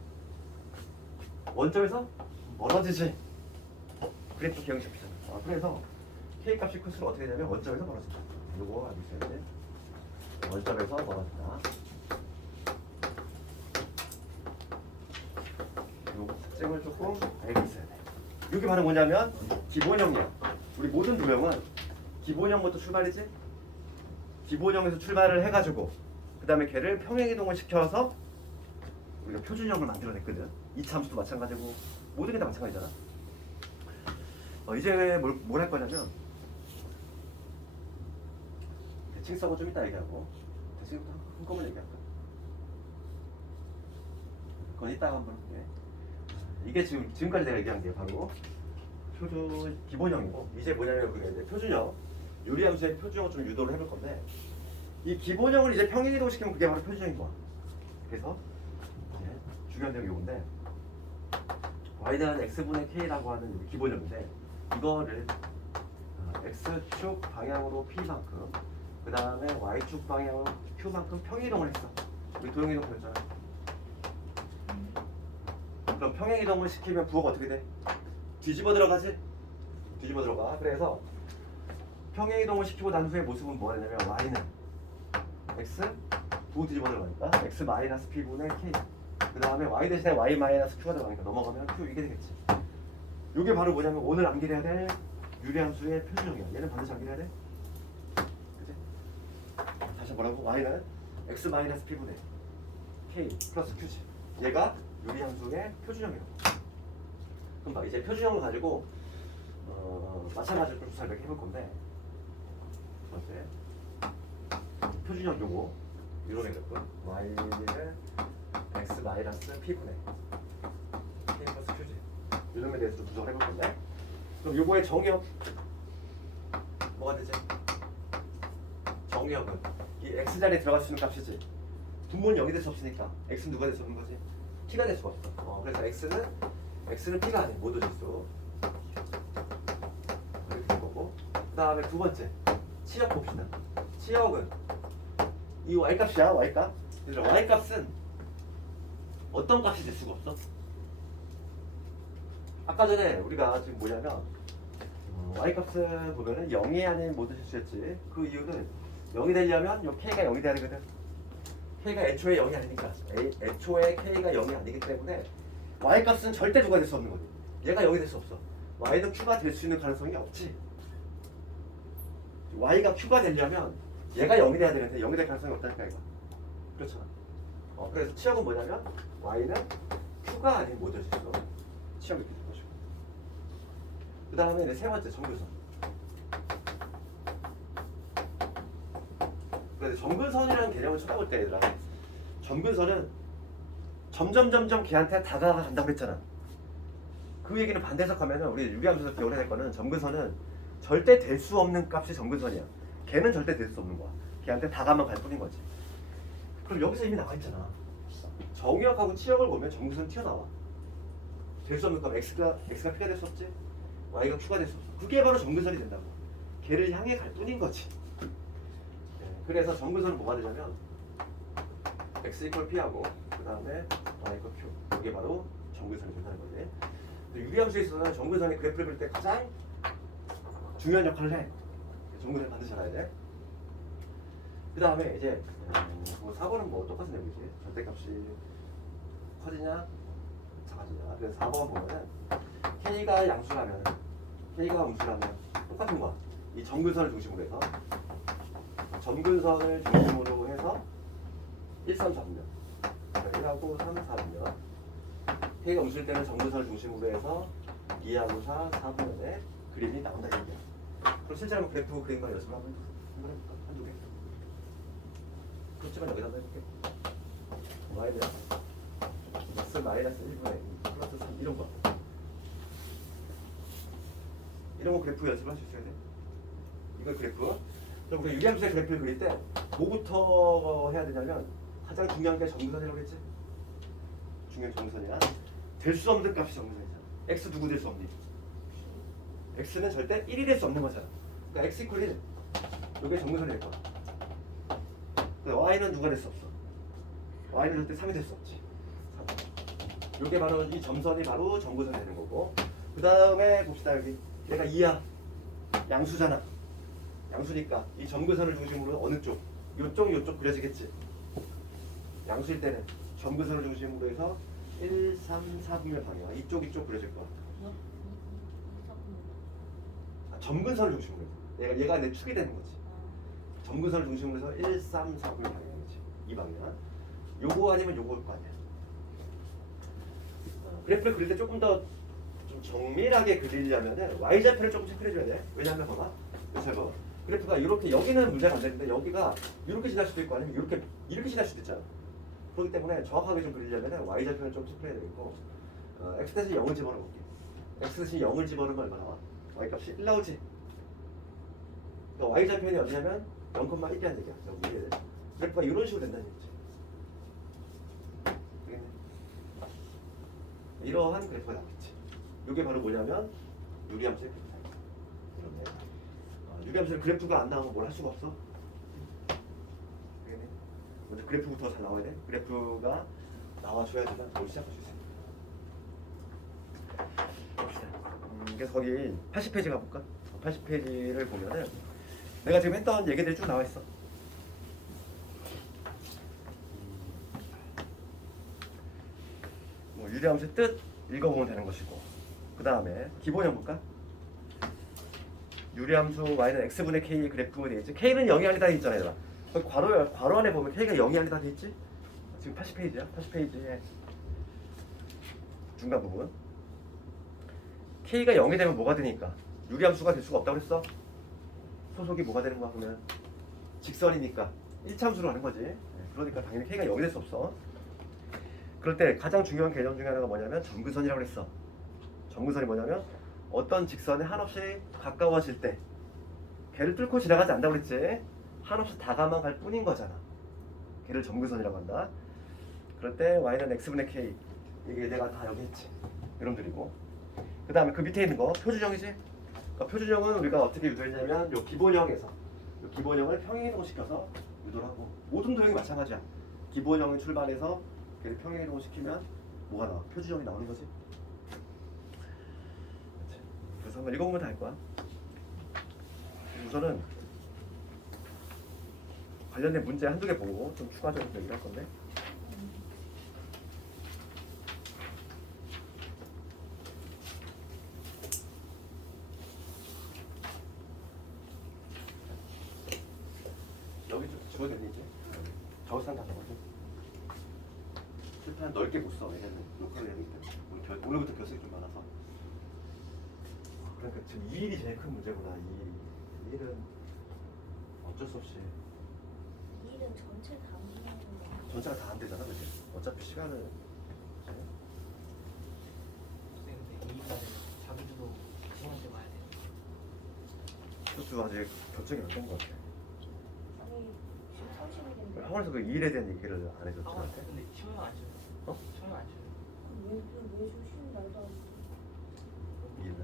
원점에서 멀어지지. 그래프 개형이 잡히잖아. 그래서 k 값이 클수록 어떻게 되냐면 원점에서 멀어진다. 요거 알고 있어야 돼. 원점에서 멀어진다. 요 특징을 조금 알고 있어야 돼. 이게 바로 뭐냐면 기본형이야. 우리 모든 도형은 기본형부터 출발이지. 기본형에서 출발을 해가지고 그 다음에 걔를 평행이동을 시켜서 우리가 표준형을 만들어냈거든. 이차함수도 마찬가지고 모든 게 다 마찬가지잖아. 이제 뭘 할 거냐면 대칭성은 좀 이따 얘기하고, 대칭부터 한꺼번에 얘기할까? 그건 이따가 한번 볼게. 이게 지금까지 내가 얘기한 게 바로 표준 기본형이고, 이제 뭐냐면 우리가 이제 표준형, 유리함수의 표준형을 좀 유도를 해볼 건데, 이 기본형을 이제 평행이동 시키면 그게 바로 표준형인 거야. 그래서 이제 중요한 점이 이건데, y는 x분의 k라고 하는 여기 기본형인데, 이거를 x축 방향으로 p만큼, 그 다음에 y축 방향으로 q만큼 평행이동을 했어. 우리 도형이동 그랬잖아. 그럼 평행이동을 시키면 부호가 어떻게 돼? 뒤집어 들어가지? 뒤집어 들어가. 그래서 평행이동을 시키고 난 후에 모습은 뭐가 되냐면 y는 x 부호 뒤집어 들어가니까 x 마이너스 p분의 k, 그 다음에 y 대신에 y 마이너스 q가 들어가니까 넘어가면 q 이게 되겠지. 이게 바로 뭐냐면 오늘 암기해야 될 유리함수의 표준형이야. 얘는 반드시 암기해야 돼. 그치? 다시 뭐라고? y는 x 마이너스 p분의 k 플러스 q지. 얘가 유리함수의 표준형이라고. 그럼 봐, 이제 표준형을 가지고 마찬가지로 좀 설명해 볼 건데, 첫 번째 표준형 요거 이런 애겠고 y는 x 마이너스 p분의 k 플러스 q지. 이놈에 대해서 좀 분석을 해볼 건데, 그럼 요거의 정의역 뭐가 되지? 정의역은 이 x 자리에 들어갈 수 있는 값이지. 분모는 0이 될 수 없으니까 x는 누가 될 수 없는 거지? t가 될 수가 없어. 그래서 x는 t가 아닌 모두 질수 이렇게 될 거고, 그 다음에 두 번째 치역 봅시다. 치역은 이 y 값이야. y 값. 얘들아, y 값은 어떤 값이 될 수가 없어? 아까 전에 우리가 지금 뭐냐면 y 값은 보면은 0이 아닌 모두 실수였지. 그 이유는 0이 되려면 요 k가 0이 돼야 되거든. k가 애초에 0이 아니니까. 애초에 k가 0이 아니기 때문에 y 값은 절대 누가 될 수 없는 거지. 얘가 0이 될 수 없어. y는 q가 될 수 있는 가능성이 없지. y가 q가 되려면 얘가 0이 돼야 되는데 0이 될 가능성이 없다니까 이거. 그렇잖아. 그래서 치역은 뭐냐면 y는 q가 아닌 모두 실수. 치역이 되는 것이고. 그 다음에 이제 세 번째 정근선. 그래서 정근선이라는 개념을 쳐다볼 때 얘들아, 정근선은 점점 걔한테 다가간다고 했잖아. 그 얘기는 반대 해석하면 우리 유리함수에서 기억해야 될 거는 정근선은 절대 될 수 없는 값이 정근선이야. 걔는 절대 될 수 없는 거야. 걔한테 다가만 갈 뿐인 거지. 그럼 여기서 이미 나와 있잖아. 정의역하고 치역을 보면 정근선은 튀어나와. 될 수 없는 값 x가 p가 될 수 없지. y가 q가 될 수 없어. 그게 바로 정근선이 된다고. 걔를 향해 갈 뿐인 거지. 그래서 정근선은 뭐가 되냐면 x 이퀄 p하고 그 다음에 y 이퀄 q. 이게 바로 정근선이 된다는 거지. 유리함수에 있어서는 정근선이 그래프를 그릴 때 가장 중요한 역할을 해. 정근선을 반드시 알아야 돼. 그 다음에 이제 뭐 4번은 뭐 똑같은 내용이지. 절대값이 커지냐 작아지냐. 그래서 4번 보면은 k가 양수라면 k가 음수라면 똑같은 거야. 이 정근선을 중심으로 해서 1, 3, 4면 1하고 3, 4면 k가 음수일 때는 정근선을 중심으로 해서 2하고 4, 4분면에 그림이 나온다 얘기야. 그럼 실제로 한번 그래프 그린 거 연습을 한번 해볼까? 한두 개. 그렇지만 여기다 한번 해볼게. y는 x 마이너스 1분의 2 플러스 3 이런 거. 이런 거 그래프 연습을 할 수 있어야 돼. 이거 그래프. 그럼 우리가 유리함수의 그래프를 그릴 때 뭐부터 해야 되냐면 가장 중요한 게 정근선이라고 했지. 중요한 정근선이야. 될 수 없는 값이 정근선이잖아. x 누구 될 수 없니? x는 절대 1이 될 수 없는 거잖아. 그러니까 x 이퀄 1. 이게 정근선이 될 거야. y는 누가 될 수 없어. y는 절대 3이 될 수 없지. 3. 이게 바로 이 점선이 바로 정근선이 되는 거고. 그 다음에 봅시다. 여기 얘가 2야. 양수잖아. 양수니까 이 정근선을 중심으로 어느 쪽? 요쪽 그려지겠지. 양수일 때는 정근선을 중심으로 해서 1, 3, 4분면 방향. 이쪽 그려질 거야. 점근선을 중심으로 해서 얘가 내 축이 되는 거지. 점근선을 중심으로 해서 1, 3, 4분면 방향이지. 이 방향. 요거 아니면 요거일 거 아니야. 그래프를 그릴 때 조금 더 좀 정밀하게 그리려면은 y좌표를 조금씩 그려줘야 돼. 왜냐하면 봐봐. 잘 봐. 그래프가 이렇게 여기는 문제가 안 되는데 여기가 이렇게 지날 수도 있고 아니면 이렇게 지날 수도 있잖아. 그렇기 때문에 정확하게 좀 그리려면 y좌표는 좀 짚어야 되겠고 x 대신 0을 집어넣어 볼게. x 대신 0을 집어넣으면 얼마 나와? y 값이 1 나오지. 그러니까 y좌표는 어디냐면 0,1이라는 얘기야. 여기 그래프가 이런 식으로 된다는 얘기지. 되겠네. 이러한 그래프가 나오겠지. 이게 바로 뭐냐면 유리함수의 그래프. 유리함수의 그래프가 안 나오면 뭘 할 수가 없어. 되겠네. 먼저 그래프부터 잘 나와야 돼. 그래프가 나와줘야지만 뭘 시작할 수 있어. 봅시다. 그래서 거기 80페이지 가볼까? 80페이지를 보면은 내가 지금 했던 얘기들이 쭉 나와 있어. 뭐 유리함수의 뜻 읽어보면 되는 것이고, 그 다음에 기본형 볼까? 유리함수 y는 x분의 k 그래프가 되겠지. k는 0이 아니다 했잖아 얘들아. 괄호 안에 보면 K가 0이 아니다 돼 있지? 지금 80페이지야. 80페이지에 중간 부분. K가 0이 되면 뭐가 되니까? 유리함수가 될 수가 없다고 그랬어? 소속이 뭐가 되는 거야 그러면? 직선이니까 1차함수로 가는 거지. 그러니까 당연히 K가 0이 될 수 없어. 그럴 때 가장 중요한 개념 중에 하나가 뭐냐면 점근선이라고 그랬어. 점근선이 뭐냐면 어떤 직선에 한없이 가까워질 때 걔를 뚫고 지나가지 않는다고 그랬지. 한없이 다가만 갈 뿐인 거잖아. 걔를 점근선이라고 한다. 그럴 때 y는 x분의 k, 이게 내가 다 여기 했지. 여러분들이고. 그 다음에 그 밑에 있는 거 표준형이지. 그러니까 표준형은 우리가 어떻게 유도했냐면 요 기본형에서 요 기본형을 평행이동시켜서 유도를 하고, 모든 도형이 마찬가지야. 기본형을 출발해서 걔를 평행이동시키면 뭐가 나와? 표준형이 나오는 거지. 그치? 그래서 한번 읽어보면 다 할 거야. 우선은 관련된 문제 한두 개 보고 좀 추가적으로 얘기를 할 건데, 여기 좀 지워졌니 이제? 저우산 다 적어줘. 실판 넓게 못 써. 왜냐면 녹화를 해야 되기 때문에. 오늘부터 교수이 좀 많아서. 그러니까 지금 2일이 제일 큰 문제구나. 2일은 어쩔 수 없이 일은 전체 다 무시하는 거. 전체가 다 안 되잖아, 그치? 어차피 시간을 근데 이일까지 자기도 시간대 봐야 돼. 그것도 아직 결정이 안 된 것 같아. 아니 30일인데 학원에서 그 2일에 대한 얘기를 안 해줬지 아 나한테. 근데 쉬어요 안 쉬어요? 어? 쉬어요 안 쉬어요? 왜 쉬는 날도 안 2일날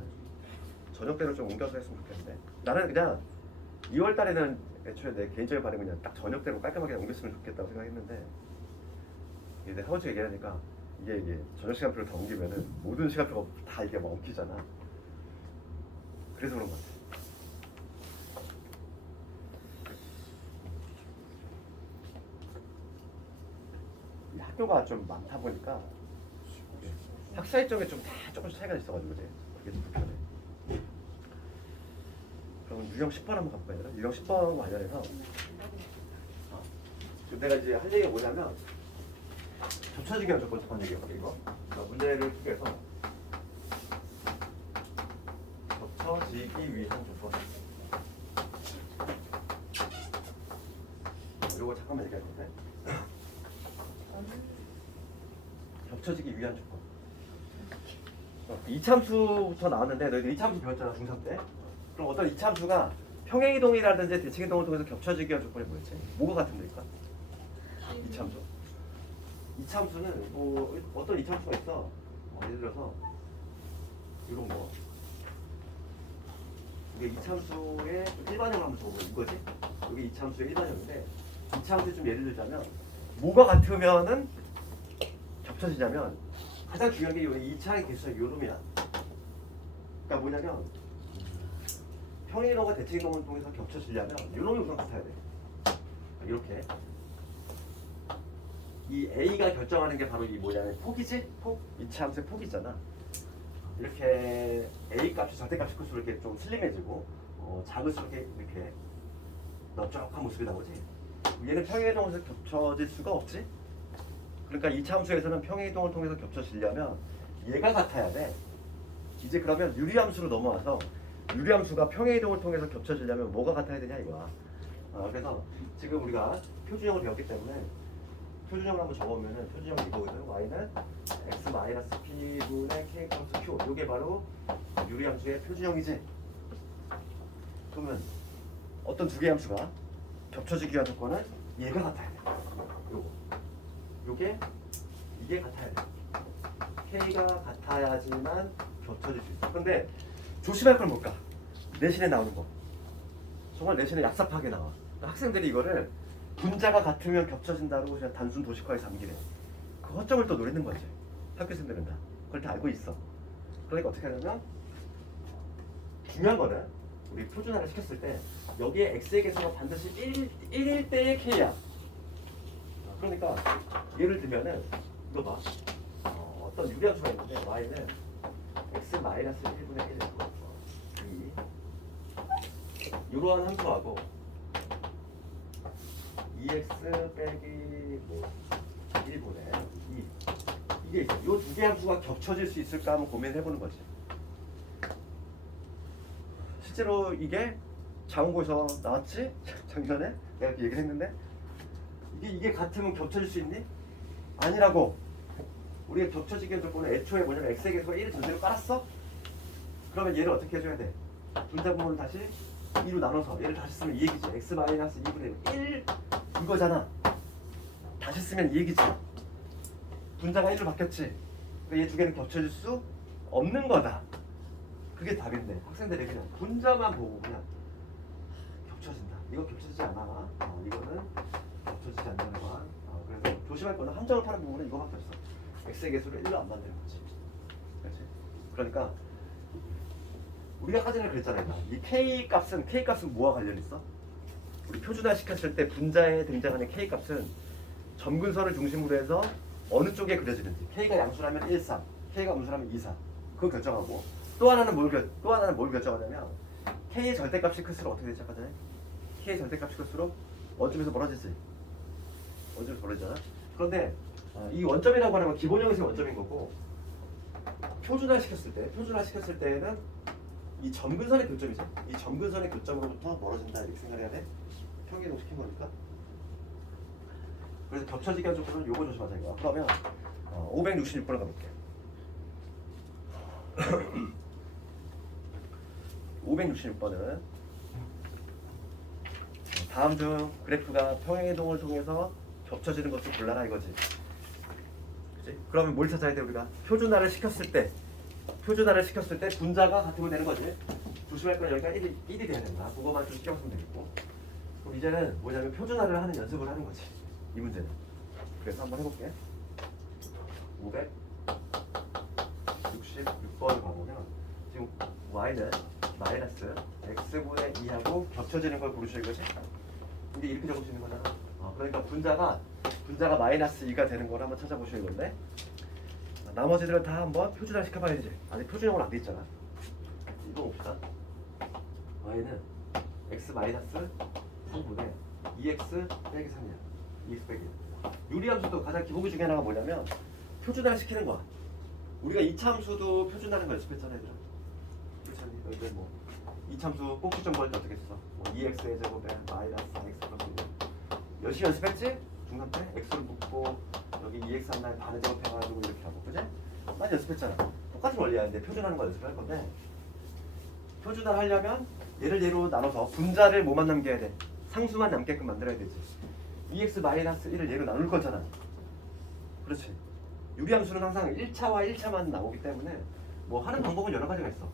저녁 때로 좀 옮겨서 했으면 좋겠는데, 나는 그냥 2월 달에는 애초에 내 개인적인 바람은 그냥 딱 저녁 때로 깔끔하게 옮겼으면 좋겠다고 생각했는데, 이제 학원에서 얘기하니까 이게 저녁 시간표를 다 옮기면은 모든 시간표가 다 이게 막 엉키잖아. 그래서 그런 것 같아. 이 학교가 좀 많다 보니까 학사 일정에 좀 다 조금씩 차이가 있어가지고 이제 그게 좀 불편해. 그럼 유형 10번 한번 가볼까요? 유형 10번 관련해서 내가 이제 할 얘기가 뭐냐면 접쳐지기 위한 조건 첫 번째 얘기해볼게 이거. 그러니까 문제를 통해서 접쳐지기 위한 조건. 이거 잠깐만 얘기할 건데. 접쳐지기 위한 조건. 이참수부터 나왔는데 너희들 이참수 배웠잖아 중3 때. 그럼 어떤 이참수가 평행이동이라든지 대칭이동을 통해서 겹쳐지기 위한 조건이 뭐였지? 뭐가 같은 데일까? 이참수. 이참수는 뭐 어떤 이참수가 있어. 예를 들어서 이런 거. 이게 이참수의 일반형을 한번 줘보면 이거지. 이게 이참수의 일반형인데, 이참수 좀 예를 들자면 뭐가 같으면은 겹쳐지냐면 가장 중요한 게 이 2차의 개수의 요놈이야. 그러니까 뭐냐면 평행이동과 대칭이동을 통해서 겹쳐지려면 요놈이 우선 같아야 돼. 이렇게 이 A가 결정하는 게 바로 이 뭐냐면 폭이지? 폭? 이차함수의 폭이잖아. 이렇게 A 값이 절대값이 클수록 이렇게 좀 슬림해지고 작을수록 이렇게 넓적한 모습이 나오지. 얘는 평행이동에서 겹쳐질 수가 없지. 그러니까 이차함수에서는 평행이동을 통해서 겹쳐지려면 얘가 같아야 돼. 이제 그러면 유리함수로 넘어와서 유리함수가 평행이동을 통해서 겹쳐지려면 뭐가 같아야 되냐 이거야. 그래서 지금 우리가 표준형을 배웠기 때문에 표준형을 한번 적어보면은 표준형이 이거거든. y는 x-p분의 k 플러스 q. 이게 바로 유리함수의 표준형이지. 그러면 어떤 두 개의 함수가 겹쳐지기 위한 조건은 얘가 같아야 돼. 요게 이게 같아야 돼. k가 같아야지만 겹쳐질 수 있어. 근데 조심할 건 뭘까? 내신에 나오는 거. 정말 내신에 얍삽하게 나와. 학생들이 이거를 분자가 같으면 겹쳐진다고 그냥 단순 도식화에 잠기래. 그 허점을 또 노리는 거지. 학교생들은 다. 그걸 다 알고 있어. 그러니까 어떻게 하냐면 중요한 거는 우리 표준화를 시켰을 때 여기에 x의 개수가 반드시 1일 때의 k야. 그러니까 예를 들면은 이거 봐. 어떤 유리함수가 있는데 y는 x-1분의 1 이러한 함수하고 빼기 뭐 1분의 2 이게 있어. 이 두 개 함수가 겹쳐질 수 있을까 한번 고민해보는 거지. 실제로 이게 자원고에서 나왔지? 작년에 내가 그 얘기를 했는데 이게 같으면 겹쳐질 수 있니? 아니라고. 우리가 겹쳐지게 할 조건은 애초에 뭐냐면 x의 계수가 1을 전제로 깔았어? 그러면 얘를 어떻게 해줘야 돼? 분자분모를 다시 2로 나눠서 얘를 다시 쓰면 이 얘기지. x 마이너스 2분의 1 이거잖아. 다시 쓰면 이 얘기지. 분자가 1로 바뀌었지. 그러니까 얘 두 개는 겹쳐질 수 없는 거다. 그게 답인데 학생들이 그냥 분자만 보고 그냥 겹쳐진다. 이거 겹쳐지지 않아. 이거는 겹쳐지지 않는 거야. 그래서 조심할 거는 함정을 파는 부분은 이거밖에 없어. x의 개수를 1로 안 만드는 거지. 그렇지? 그러니까 우리가 사전에 그랬잖아요. 이 k 값은 뭐와 관련 있어? 우리 표준화 시켰을 때 분자에 등장하는 k 값은 점근선을 중심으로 해서 어느 쪽에 그려지는지. k가 양수라면 1, 3, k가 음수라면 2, 4. 그거 결정하고 또 하나는 뭘 결정하냐면 k의 절대값이 클수록 어떻게 되지? 아까 전에 k의 절대값이 클수록 원점에서 멀어지지. 원점에서 멀어지잖아. 그런데 이 원점이라고 하는 건 기본형에서 원점인 거고 표준화 시켰을 때는 이 점근선의 교점이죠. 이 점근선의 교점으로부터 멀어진다 이렇게 생각해야 돼. 평균이동 시킨 거니까. 그래서 겹쳐지게 한 조건은 요거 조심하자 이거. 그러면 566번을 가볼게. 566번은 다음 중 그래프가 평행이동을 통해서 겹쳐지는 것을 골라라 이거지. 그치? 그러면 뭘 찾아야 돼 우리가? 표준화를 시켰을 때 분자가 같으면 되는 거지. 조심할 건 여기가 1이 돼야 된다. 그거만 좀 신경 쓰면 되겠고. 그럼 이제는 뭐냐면 표준화를 하는 연습을 하는 거지. 이 문제는. 그래서 한번 해볼게. 566번을 봐보면 지금 y는 마이너스 x분의 2하고 겹쳐지는 걸 고르셔 이거지? 근데 이렇게 적을 수 있는 거잖아. 그러니까 분자가 마이너스 2가 되는 걸 한번 찾아보셔 이건데 나머지들은 다 한번 표준화 시켜봐야 되지. 아직 표준형으로 안 돼 있잖아. 이거 봅시다. y는 x 마이너스 3분의 2x 빼기 3이야. 2x 빼기 1. 유리함수도 가장 기본기 중에 하나가 뭐냐면 표준화 시키는 거야. 우리가 이차함수도 표준화하는 거 연습했잖아 얘들아. 그렇잖니? 여기 뭐 이차함수 꼭지점 걸을 때 어떻게 했어? 뭐 2x의 제곱에 마이너스 4x 플러스 1 열심히 연습했지? 중3 때 x를 묶고 여기 2x 하나에 반을 제곱해가지고 이렇게 하고 그지? 많이 연습했잖아. 똑같은 원리야. 근데 표준하는 거 연습을 할 건데 표준화를 하려면 얘를 얘로 나눠서 분자를 뭐만 남겨야 돼? 상수만 남게끔 만들어야 되지. 2x 마이너스 1을 얘로 나눌 거잖아. 그렇지. 유리함수는 항상 1차와 1차만 나오기 때문에 뭐 하는 방법은 여러 가지가 있어.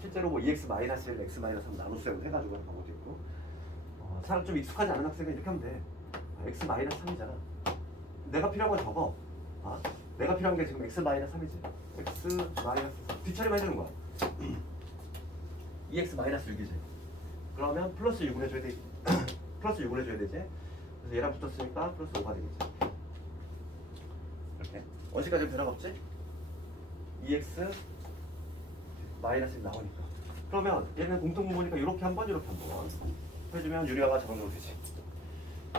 실제로 뭐 2x 마이너스 1, x 마이너스 3 나누세요 해가지고 하는 방법도 있고 사람 좀 익숙하지 않은 학생은 이렇게 하면 돼. x 마이너스 3이잖아. 내가 필요한 건 적어. 내가 필요한 게 지금 x 마이너스 3이지. x 마이너스 3 뒤처리만 해주는 거야. 2x 마이너스 6이지. 그러면 플러스 6을 해줘야 되지. 플러스 6을 해줘야 되지. 그래서 얘랑 붙었으니까 플러스 5가 되겠지. 이렇게 원시까지는 변화가 없지? 2x 마이너스 1 나오니까. 그러면 얘는 공통분모니까 이렇게 한 번 해주면 유리화가 적용되면 되지.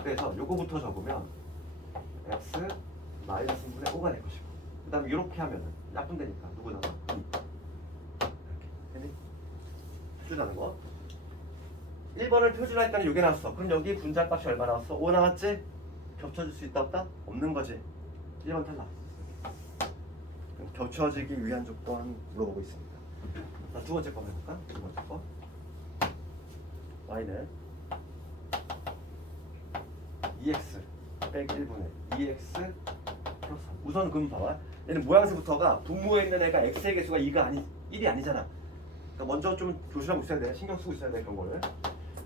그래서 요거부터 적으면 x 마이너스 3분의 5가 될 것이고 그 다음에 이렇게 하면은 약분되니까 누구 나와? 2 이렇게 표준하는 거 1번을 표준화했다는 요게 나왔어. 그럼 여기 분자값이 얼마 나왔어? 5 나왔지? 겹쳐질 수 있다 없다? 없는 거지. 1번 탈락. 그럼 겹쳐지기 위한 조건 물어보고 있습니다. 자, 두 번째 거 해볼까? 두 번째 거 y는 2x 빼기 1분의 2x 플러스 3. 우선 그럼 봐봐. 얘는 모양새부터가 분모에 있는 애가 x의 개수가 1이 아니잖아. 그러니까 먼저 좀 조심하고 있어야 돼. 신경 쓰고 있어야 돼 그런 거를.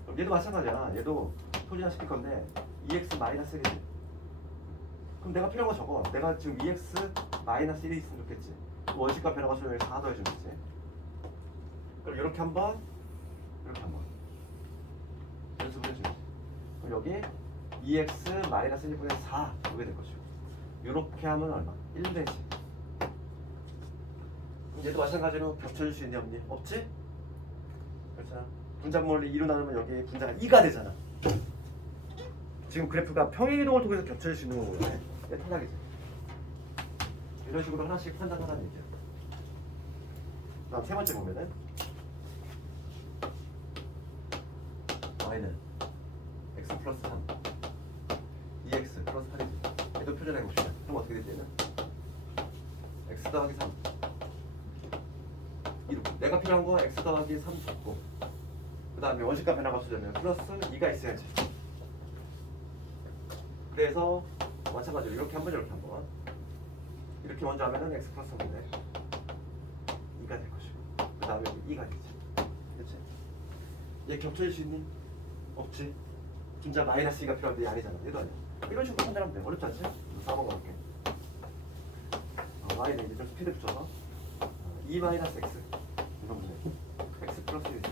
그럼 얘도 마찬가지야. 얘도 표준화 시킬 건데 2x 마이너스 1이지. 그럼 내가 필요한 거 적어. 내가 지금 2x 마이너스 1이 있으면 좋겠지. 원식과 변화가 수를 4 더해주면 되지. 그럼 이렇게 한 번, 이렇게 한 번 연습을 해주면 그럼 여기 2x 마이너스 1분의 4 이게 될 것이고 이렇게 하면 얼마? 1 되지. 그럼 얘도 마찬가지로 겹쳐질 수 있니 없니? 없지? 그렇잖아. 분자분모를 2로 나누면 여기 분자가 2가 되잖아. 지금 그래프가 평행이동을 통해서 겹쳐질 수 있는 거거든요. 탈락이지. 이런 식으로 하나씩 판단하라는 얘기야. 다음 세 번째 보면은 y는 x 플러스 3 2x 플러스 8이지. 얘도 표준해 봅시다. 그럼 어떻게 되지 얘는? x 더하기 3 이렇게 내가 필요한 거 x 더하기 3 적고 그 다음에 원식과 변화가 수되면 플러스 2가 있어야지. 그래서 마찬가지로 이렇게 한번 이렇게 한번 이렇게 먼저 하면은 x 플러스 3인데 2가 될 것이고 그 다음에 2가 되지. 그치? 얘 겹쳐질 수 있니? 없지. 진짜 마이너스 2가 필요한데 아니잖아. 얘도 아니야. 이런 식으로 판단하면 돼. 어렵지 않지? 4번 가볼게. y는 이제 좀 스피드 붙여서 2 마이너스 x 이런 문제. x 플러스 1.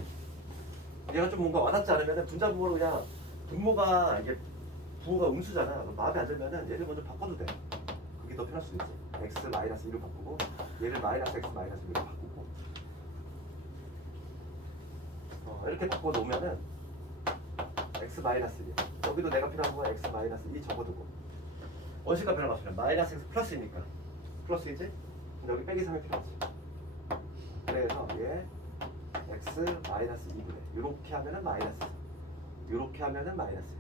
얘가 좀 뭔가 와닿지 않으면 분자분모로 그냥 분모가 이게 부호가 음수잖아. 마음에 안 들면은 얘를 먼저 바꿔도 돼. 그게 더 편할 수도 있어. x 마이너스 2로 바꾸고 얘를 마이너스 x 마이너스 2로 바꾸고 이렇게 바꿔 놓으면은 x 마이너스 1 여기도 내가 필요한 거 x 마이너스 2 적어두고 원식과 변화 맞추면 마이너스 x 플러스니까 플러스이지? 근데 여기 빼기 3이 필요하지. 그래서 얘 x 마이너스 2분의 이렇게 하면은 마이너스 3 이렇게 하면은 마이너스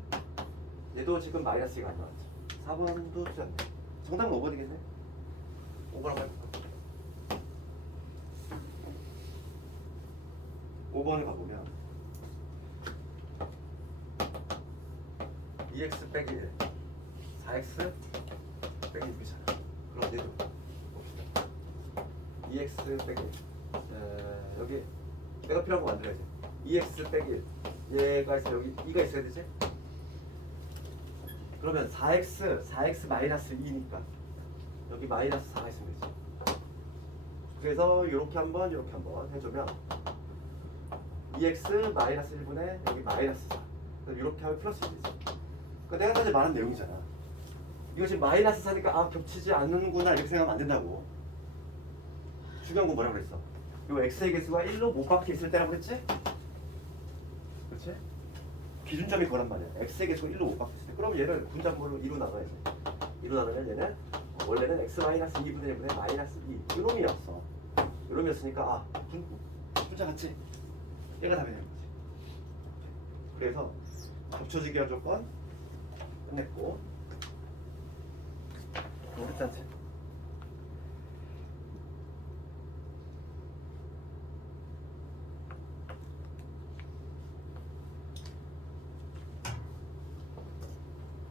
1 얘도 지금 마이너스 2가 안 나왔지. 4번도 틀렸네. 정답은 5번이겠네. 5번 한번 해볼까? 5번을 가보면 2x 빼기 1 4x 빼기 6이잖아. 그럼 얘도 봅시다. 2x 빼기 1 여기 내가 필요한 거 만들어야지. 2x 빼기 1 얘가 있어 여기 2가 있어야 되지? 그러면 4x 마이너스 2니까 여기 마이너스 4가 있으면 되지. 그래서 이렇게 한번 해주면 2x 마이너스 1분의 여기 마이너스 4 이렇게 하면 플러스 1이지. 그러니까 내가 까지 말한 내용이잖아. 이거 지금 마이너스 4니까 아 겹치지 않는구나 이렇게 생각하면 안 된다고. 중요한 건 뭐라고 그랬어? 요 x의 개수가 1로 못 박혀 있을 때라고 그랬지? 그렇지? 기준점이 그거란 말이야. x의 개수가 1로 못 박혀 있을 때. 그럼 얘를 분자분모로 2로 나눠야지. 2로 나누면 얘는 원래는 x 마이너스 2분의 1분의 마이너스 2 이놈이었어. 이놈이었으니까 아 분자 같지? 얘가 답이 되는 거지. 그래서 겹쳐지기 한 조건 끝냈고 괜찮지?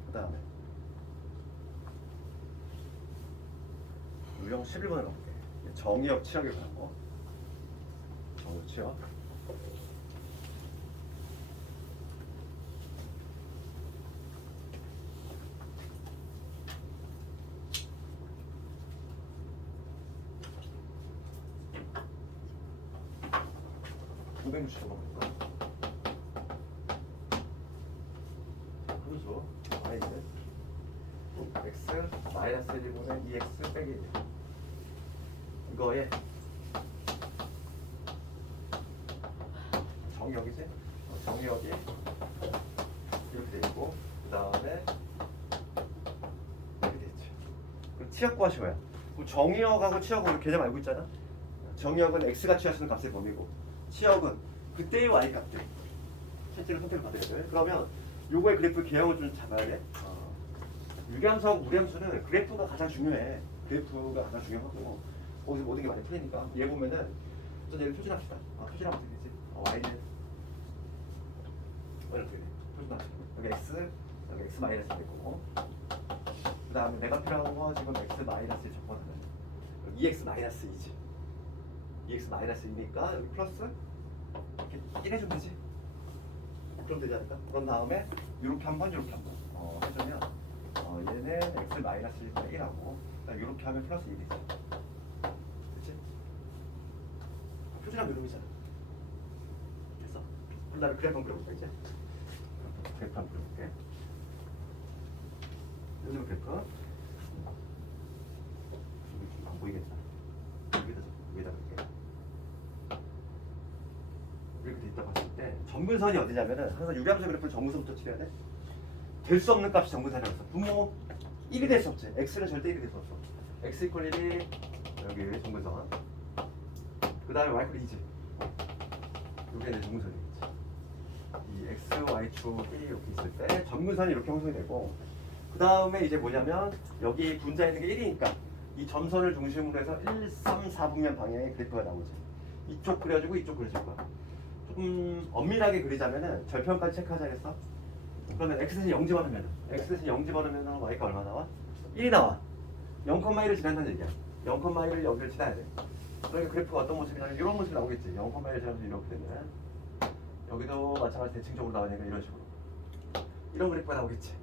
그 다음에 유형 11번을 가볼게. 정의역 치역에 관한 거. 정의역 치역. 함수 y는 x 마이너스 1분의 2x 빼기 1 이거에 정의역이지? 정의역이 이렇게 돼 있고 그 다음에 이렇게 돼 있지. 그럼 치역 구하시 뭐야? 그럼 정의역하고 치역은 개념 알고 있잖아? 정의역은 x가 취할 수 있는 값의 범위고 치역은 그때의 y 값들 실제로 선택을 받아야 돼. 그러면 요거의 그래프 개형을 좀 잡아야 돼. 유리함수하고 무리함수는 그래프가 가장 중요해. 그래프가 가장 중요하고 거기서 모든 게 많이 풀리니까 얘 보면은 우선 얘를 표준합시다. 표준하면 어떻게 되지? y는 이렇게 돼. 표준합시다. 여기 x 마이너스 있고 그 다음에 내가 필요한 거 지금 x 마이너스 적어놓으면 여기 2x 마이너스 2지. 2x 마이너스 2니까 여기 플러스 이렇게 1 해주면 되지. 그럼 되지 않을까? 그런 다음에 이렇게 한번 해주면 얘는 x 마이너스 1하고 이렇게 하면 플러스 1이지. 그치? 표준함 이름이잖아. 됐어? 그럼 나를 그래프 한번 그려볼까 이제? 그래프 한번 그려볼게. 요즘 그래프 안 보이겠다. 여기다 볼게. 이렇게 돼 있다고 했을 때 점근선이 어디냐면은 항상 유리함수 그래프는 점근선부터 칠해야 돼. 될 수 없는 값이 정근산이라고 했어. 분모 1이 될 수 없지. x는 절대 1이 될 수 없어. x 이퀄 1이 여기 정근선. 그 다음에 y 이퀄 2지. 이게 내 정근선이겠지. 이 x, y 축이 이렇게 있을 때 정근선이 이렇게 형성이 되고, 그 다음에 이제 뭐냐면 여기 분자 있는 게 1이니까 이 점선을 중심으로 해서 1, 3, 4분면 방향의 그래프가 나오지. 이쪽 그려주고 이쪽 그려줄 거야. 조금 엄밀하게 그리자면은 절편까지 체크하자겠어. 그러면 x는 0 집어넣으면 x는 0 집어넣으면 y가 얼마 나와? 1이 나와. 0,1을 지난다는 얘기야. 0,1을 여기를 지나야 돼. 그러니까 그래프가 어떤 모습이냐면 이런 모습이 나오겠지. 0,1을 지나면서 이렇게 되면 여기도 마찬가지 대칭적으로 나오니까 이런 식으로 이런 그래프가 나오겠지.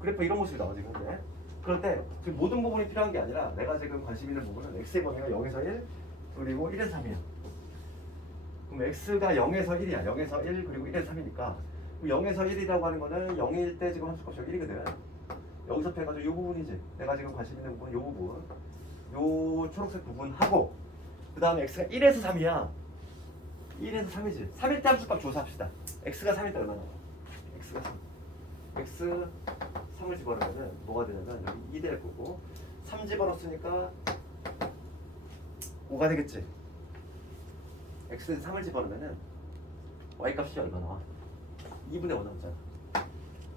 그래프 이런 모습이 나오지. 근데 그럴 때 지금 모든 부분이 필요한 게 아니라 내가 지금 관심 있는 부분은 x의 범위가 0에서 1 그리고 1에서 3이야. 그럼 x가 0에서 1이야. 0에서 1 그리고 1에서 3이니까 0에서 1이라고 하는 거는 0일 때 지금 함수값이 1이거든. 여기서 해가지고 이 부분이지. 내가 지금 관심 있는 부분 이 부분. 요 초록색 부분하고 그 다음에 x가 1에서 3이야. 1에서 3이지. 3일 때 함수값 조사합시다. x가 3일 때 얼마나 나와? x가 3. x 3을 집어넣으면 뭐가 되냐면 여기 2 될 거고 3 집어넣었으니까 5가 되겠지. x는 3을 집어넣으면은 y 값이 얼마 나와? 2분의 5 나오잖아.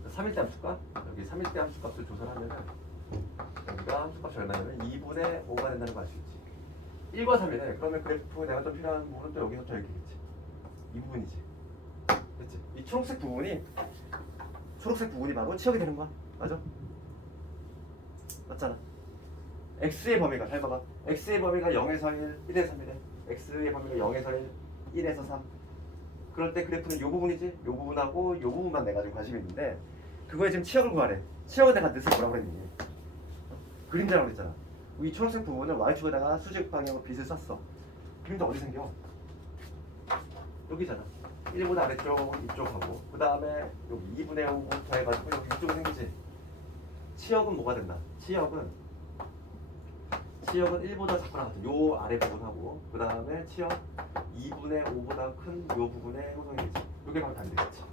3일 때 함수값 여기 3일 때 함수값을 조사를 하면은 여기가 함수값이 얼마냐면 2분의 5가 된다는 거 알 수 있지. 1과 3이네. 그러면 그래프 내가 좀 필요한 부분은 또 여기서부터 여기겠지. 이 부분이지. 됐지? 이 초록색 부분이 바로 치역이 되는 거야. 맞아? 맞잖아. x의 범위가 잘 봐봐. x의 범위가 0에서 1, 1에서 3이래. x의 범위가 0에서 1, 1에서 3. 그럴 때 그래프는 이 부분이지. 이 부분하고 이 부분만 내가 지금 관심이 있는데 그거에 지금 치역을 구하래. 치역을 내가 늦을 뭐라고 그랬니? 그림자라고 그랬잖아. 이 초록색 부분은 y축에다가 수직 방향으로 빗을 쐈어. 그림자 어디 생겨? 여기잖아. 1보다 아래쪽 이쪽하고 그 다음에 여기 2분의 5부터 해가지고 여기 이쪽에 생기지. 치역은 뭐가 된다? 치역은 1보다 작거나 같은 요 아래 부분하고 그 다음에 치역 2분의 5보다 큰 요 부분에 형성이 되지. 요게 바로 답이 되겠지.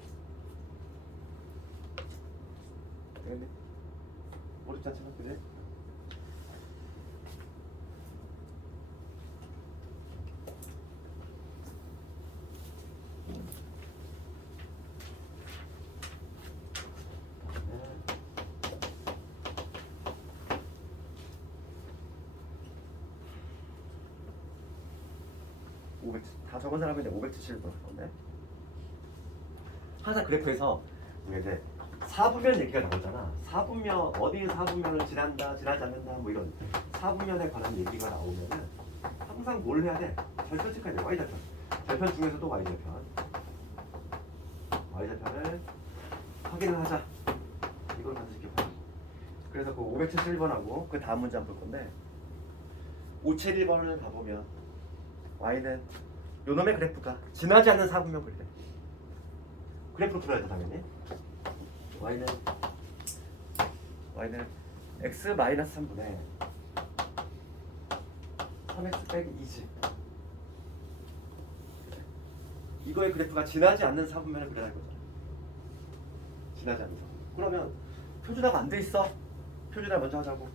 되겠네? 어렵지 않지만 그지? 다 적은 사람인데 570번 할 건데 항상 그래프에서 우리가 이제 사분면 얘기가 나오잖아. 사분면 어디 사분면을 지난다 지나지 않는다 뭐 이런 사분면에 관한 얘기가 나오면은 항상 뭘 해야 돼? 절편 체크해야 돼. y절편. 절편 중에서도 y절편을 확인을 하자. 이걸 반드시 기억하자. 그래서 그 571번하고 그 다음 문제 한번 볼 건데 571번을 가보면 y는 요놈의 그래프가 지나지 않는 사분면 그래. 그래프로 풀어야 돼 당연히. y는 x 마이너스 3분의 3x 빼기 2지. 이거의 그래프가 지나지 않는 사분면을 그려야 할 거잖아. 지나지 않는 사분면. 그러면 표준화가 안 돼 있어. 표준화 먼저 하자고.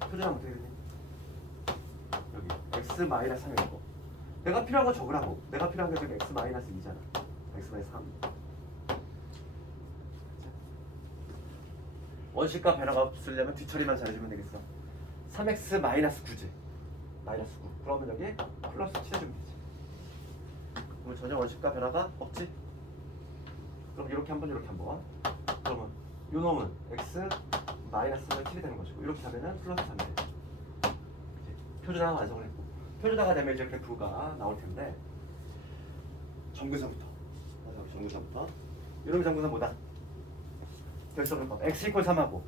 표준화 어떻게 되니? 여기 x 마이너스 3이고 내가 필요한 거 적으라고. 내가 필요한 게 x 마이너스 2잖아. x 마이너스 3. 원식과 변화가 없으려면 뒤처리만 잘해주면 되겠어. 3x 마이너스 9지. 마이너스 9. 그러면 여기 플러스 7 해주면 되지. 그럼 전혀 원식과 변화가 없지. 그럼 이렇게 한 번, 이렇게 한 번. 그러면 요 놈은 x 마이너스 7이 되는 것이고 이렇게 하면은 플러스 3이 돼. 표준화가 완성을 했고 표준화가 되면 이제 그래프가 나올 텐데 정근선부터. 맞아, 정근선부터. 이놈의 정근선 뭐다? 될 수 없는 거. x 이퀄 3하고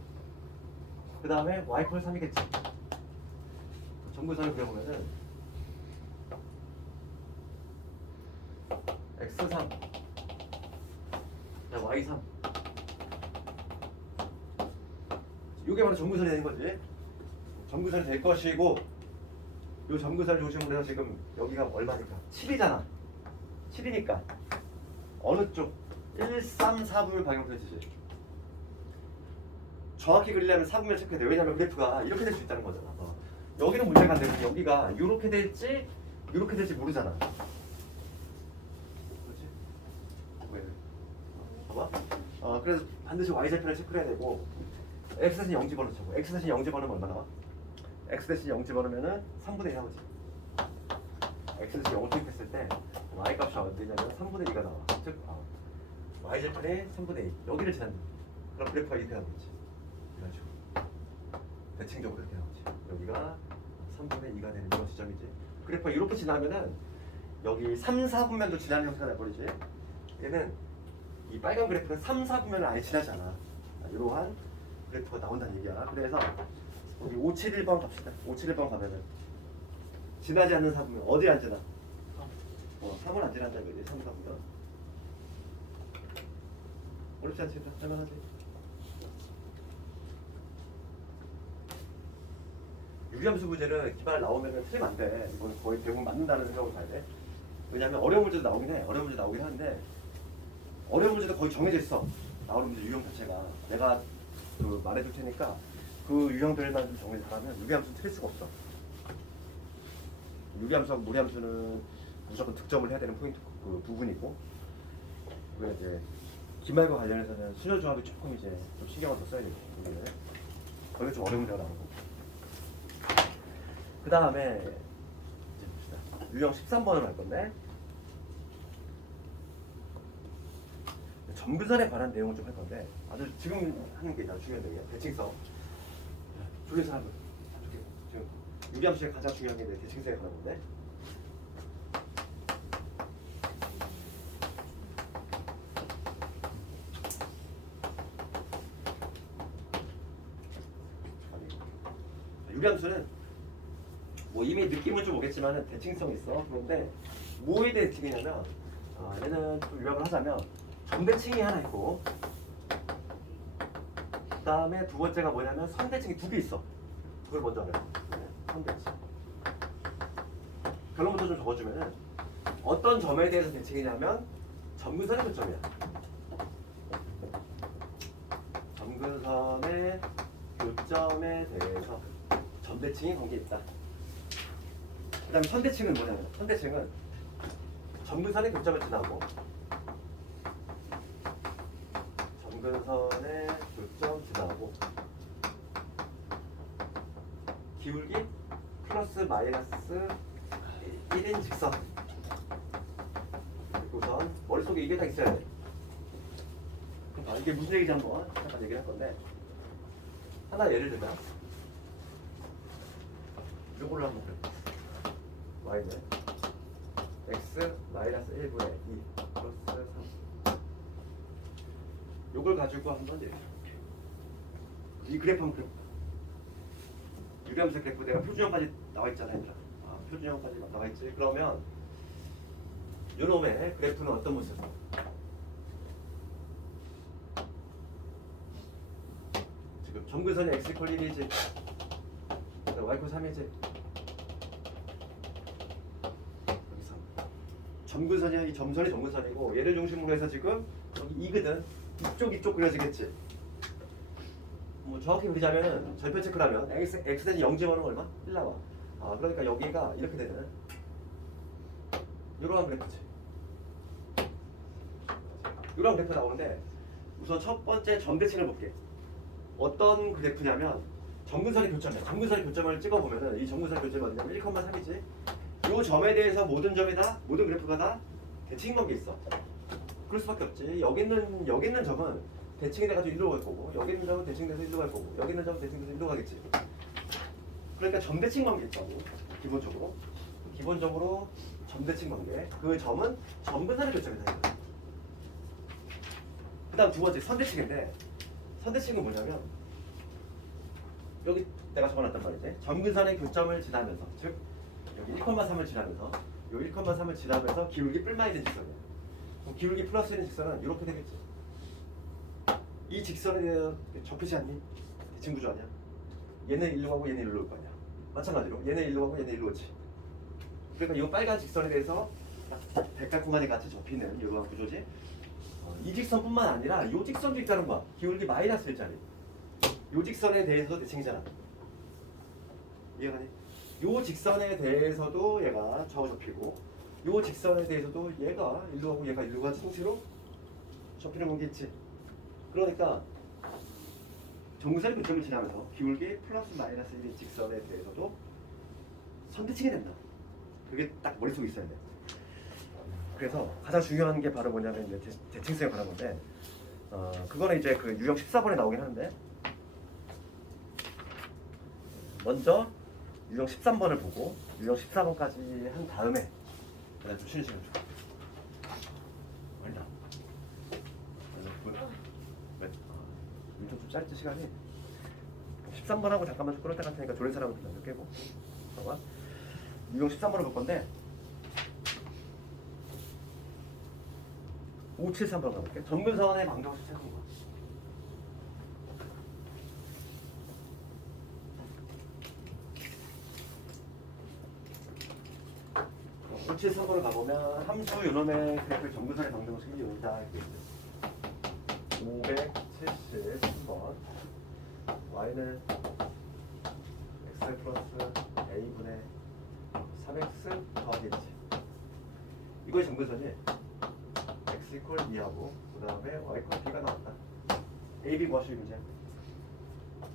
그 다음에 y 이퀄 3이겠지. 정근선을 그려보면은 x 3 y 3 이게 바로 정근선이 되는 거지. 정근선이 될 것이고 이 정근선을 중심으로 해서 지금 여기가 얼마니까? 7이잖아. 7이니까 어느 쪽? 1, 3, 4분면 방향 펼치지. 정확히 그리려면 4분면 체크해야 돼. 왜냐면 그래프가 이렇게 될 수 있다는 거잖아. 여기는 문제가 안 되고 여기가 이렇게 될지 이렇게 될지 모르잖아. 그렇지? 왜? 봐봐. 그래서 반드시 y좌표를 체크해야 되고 x대신 0 집어넣자고. x대신 0 집어넣으면 얼마 나와? x대신 0 집어넣으면은 3분의 2 나오지. x대신 0을 투입했을 때 y값이 어떻게 되냐면 3분의 2가 나와. 즉 y좌표의 3분의 2 여기를 지난다. 그럼 그래프가 이렇게 나오겠지. 이런 식으로 대칭적으로 이렇게 나오지. 여기가 3분의 2가 되는 이런 지점이지. 그래프가 이렇게 지나면은 여기 3, 4분면도 지나는 형태가 돼버리지. 얘는 이 빨간 그래프는 3, 4분면을 아예 지나지 않아. 이러한 그래프가 나온다는 얘기야. 그래서 여기 5, 7, 1번 갑시다. 5, 7, 1번 가면은 지나지 않는 4분면 어디 안 지나? 3은 안 지난다는 거지. 3, 4분면 어렵지 않지? 할만하지? 유리함수 문제는 기말 나오면은 틀리면 안 돼. 이건 거의 대부분 맞는다는 생각으로 봐야 돼. 왜냐면 어려운 문제도 나오긴 해. 어려운 문제 나오긴 하는데 어려운 문제도 거의 정해져 있어. 나오는 문제 유형 자체가. 내가 그 말해줄 테니까 그 유형들만 좀 정리 잘하면 유리함수는 틀릴 수가 없어. 유리함수하고 무리함수는 무조건 득점을 해야 되는 포인트 그 부분이고, 그리고 이제 기말과 관련해서는 순열 조합이 조금 이제 좀 신경을 더 써야 되고, 여기는 거기가 좀 어려운 문제가 나오고. 그 다음에 이제 봅시다. 유형 13번을 할 건데 점근선에 관한 내용을 좀 할 건데 아주 지금 하는 게 중요한 내용이야. 대칭성. 조리에서 하는 거. 지금 유리함수의 가장 중요한 게 대칭성에 관한 건데. 유리함수는 뭐 이미 느낌은 좀 오겠지만은 대칭성이 있어. 그런데 뭐에 대해 대칭이냐면 얘는 또 요약을 하자면 점대칭이 하나 있고, 그 다음에 두 번째가 뭐냐면 선대칭이 두 개 있어. 그걸 먼저 알아요. 선대칭. 결론부터 좀 적어주면은 어떤 점에 대해서 대칭이냐면 점근선의 교점이야. 점근선의 교점에 대해서 점대칭이 관계 있다. 그 다음에 선대칭은 뭐냐면 선대칭은 점근선의 교점을 지나고 점근선의 교점 지나고 기울기 플러스 마이너스 1인 직선. 우선 머릿속에 이게 다 있어야 돼. 그러니까 이게 무슨 얘기인지 한번 잠깐 얘기를 할 건데, 하나 예를 들면 요걸로 한번 볼게요. y는 x 마이너스 1분의 2 플러스 3. 요걸 가지고 한번 얘기해볼게요. 이 그래프 한번 그려볼까? 유리함수 그래프 내가 표준형까지 나와 있잖아, 얘들아. 표준형까지 나와 있지. 그러면 요놈의 그래프는 어떤 모습? 지금 점근선이 x 이퀄 1이지, y 이퀄 3이지. 여기 3. 점근선이야. 이 점선이 점근선이고 얘를 중심으로 해서 지금 여기 2거든. 이쪽 그려지겠지. 뭐 정확히 그리자면은 절편 체크라면 x 대신 0 집어넣으면 얼마? 1 나와. 그러니까 여기가 이렇게 되는 이러한 그래프지. 이러한 그래프 나오는데 우선 첫 번째 점대칭을 볼게. 어떤 그래프냐면 점근선의 교점이야. 점근선의 교점을 찍어보면은 이 점근선의 교점이 어디냐면 1,3이지. 이 점에 대해서 모든 점이 다, 모든 그래프가 다 대칭 관계 있어. 그럴 수밖에 없지. 여기 있는 점은 대칭이 돼가지고 일로 갈 거고, 여기 있는 점은 대칭돼서 일로 갈 거고, 여기 있는 점은 대칭돼서 일로 가겠지. 그러니까 점대칭 관계 있다고. 기본적으로 점대칭 관계. 그 점은 점근선의 교점이다. 그 다음 두 번째 선대칭인데, 선대칭은 뭐냐면 여기 내가 적어놨단 말이지. 점근선의 교점을 지나면서, 즉 여기 1,3을 지나면서, 여기 1,3을 지나면서 기울기 뿔마이 된 직선이야. 그럼 기울기 플러스 1인 직선은 이렇게 되겠지. 이 직선에 대해서 접히지 않니? 대칭 구조 아니야? 얘는 일로 가고 얘는 일로 올 거 아니야. 마찬가지로 얘는 일로 가고 얘는 일로 오지. 그러니까 이 빨간 직선에 대해서 대각 공간에 같이 접히는 이러한 구조지. 이 직선뿐만 아니라 이 직선도 있다는 거야. 기울기 마이너스 1짜리. 이 직선에 대해서도 대칭이잖아. 이해가니? 이 직선에 대해서도 얘가 좌우 접히고 이 직선에 대해서도 얘가 일로 가고 얘가 일로 가지 통째로 접히는 관계 있지. 그러니까 정근선이 그점을 지나면서 기울기 플러스 마이너스 1의 직선에 대해서도 선대칭이 된다. 그게 딱 머릿속에 있어야 돼. 그래서 가장 중요한 게 바로 뭐냐면 이제 대칭성에 관한 건데 그거는 이제 그 유형 14번에 나오긴 하는데 먼저 유형 13번을 보고 유형 14번까지 한 다음에 그다음에 좀 쉬는 시간 줘. 아니다. 왜? 좀 짧지 시간이. 13번하고 잠깐만 좀 끌을 때 같으니까 졸린 사람은 좀 먼저 깨고. 봐봐. 유형 13번을 볼 건데 573번 가볼게. 정근선의 방정식 찾는 거. 어, 573번을 가보면 함수 요놈의 그래프 정근선의 방정식이 여기다 이렇게 있어요. 573번 y는 x 플러스 a분의 3x 더하기 1이지. 이거의 정근선이 x 이퀄 2하고 그 다음에 y 이퀄 b가 나왔다. a, b 뭐하시고 문제?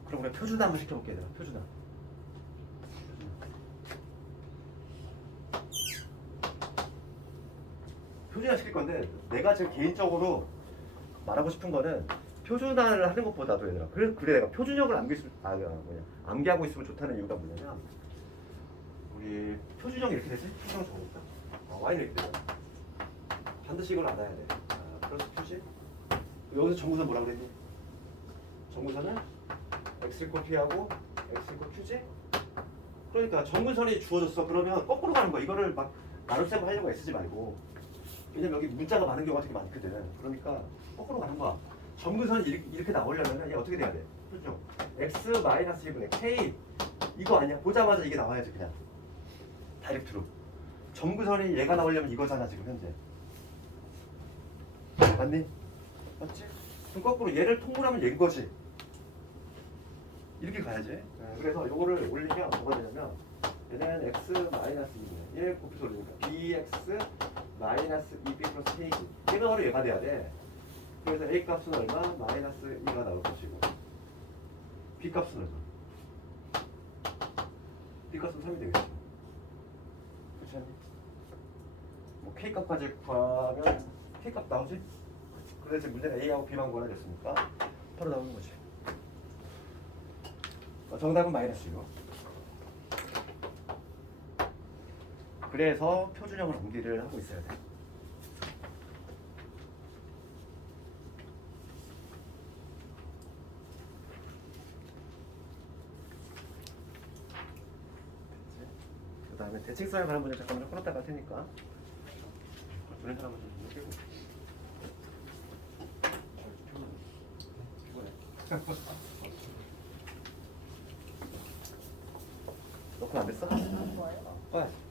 그럼 우리가 표준화 한번 시켜볼게 얘들아. 표준화. 표준화 시킬 건데 내가 지금 개인적으로 말하고 싶은 거는 표준화를 하는 것보다도 얘들아 그래 내가 표준형을 암기하고 있으면 좋다는 이유가 뭐냐면 우리 표준형이 이렇게 되지? 표준형 적어볼까? y는 이렇게 되잖아. 반드시 이걸 알아야 돼. 플러스 표시. 여기서 정구선 뭐라 그랬니? 정구선은 x 이퀄 p하고 x 이퀄 q지? 그러니까 정근선이 주어졌어. 그러면 거꾸로 가는 거야. 이거를 막 나눗셈을 하려고 애쓰지 말고. 왜냐면 여기 문자가 많은 경우가 되게 많거든. 그러니까 거꾸로 가는 거야. 정근선이 이렇게 나오려면 얘 어떻게 돼야 돼? 그렇죠? x 마이너스 1분의 k 이거 아니야. 보자마자 이게 나와야지 그냥. 다이렉트로. 정근선이 얘가 나오려면 이거잖아 지금 현재. 맞니? 맞지? 그럼 거꾸로 얘를 통분하면 얘인 거지. 이렇게 가야지. 그래서 요거를 올리면 뭐가 되냐면 얘는 x 마이너스 2분의 얘 곱해서 올리니까 bx 마이너스 2b 플러스 k지. 얘가 바로 얘가 돼야 돼. 그래서 a 값은 얼마? 마이너스 2가 나올 것이고 b 값은 얼마? b 값은 3이 되겠죠. 그렇지 않니? 뭐 k 값까지 구하면 k 값 나오지? 그래서 문제는 a하고 b만 구하라 됐으니까 바로 나오는 거지. 정답은 마이너스고. 그래서 표준형을 암기를 하고 있어야 돼. 그 다음에 대칭성에 관한 문제 잠깐만 좀 끌었다 갈 테니까 그런 사람은 좀 깨고. 피곤해. 너건 안 됐어? 뭐예요? 어.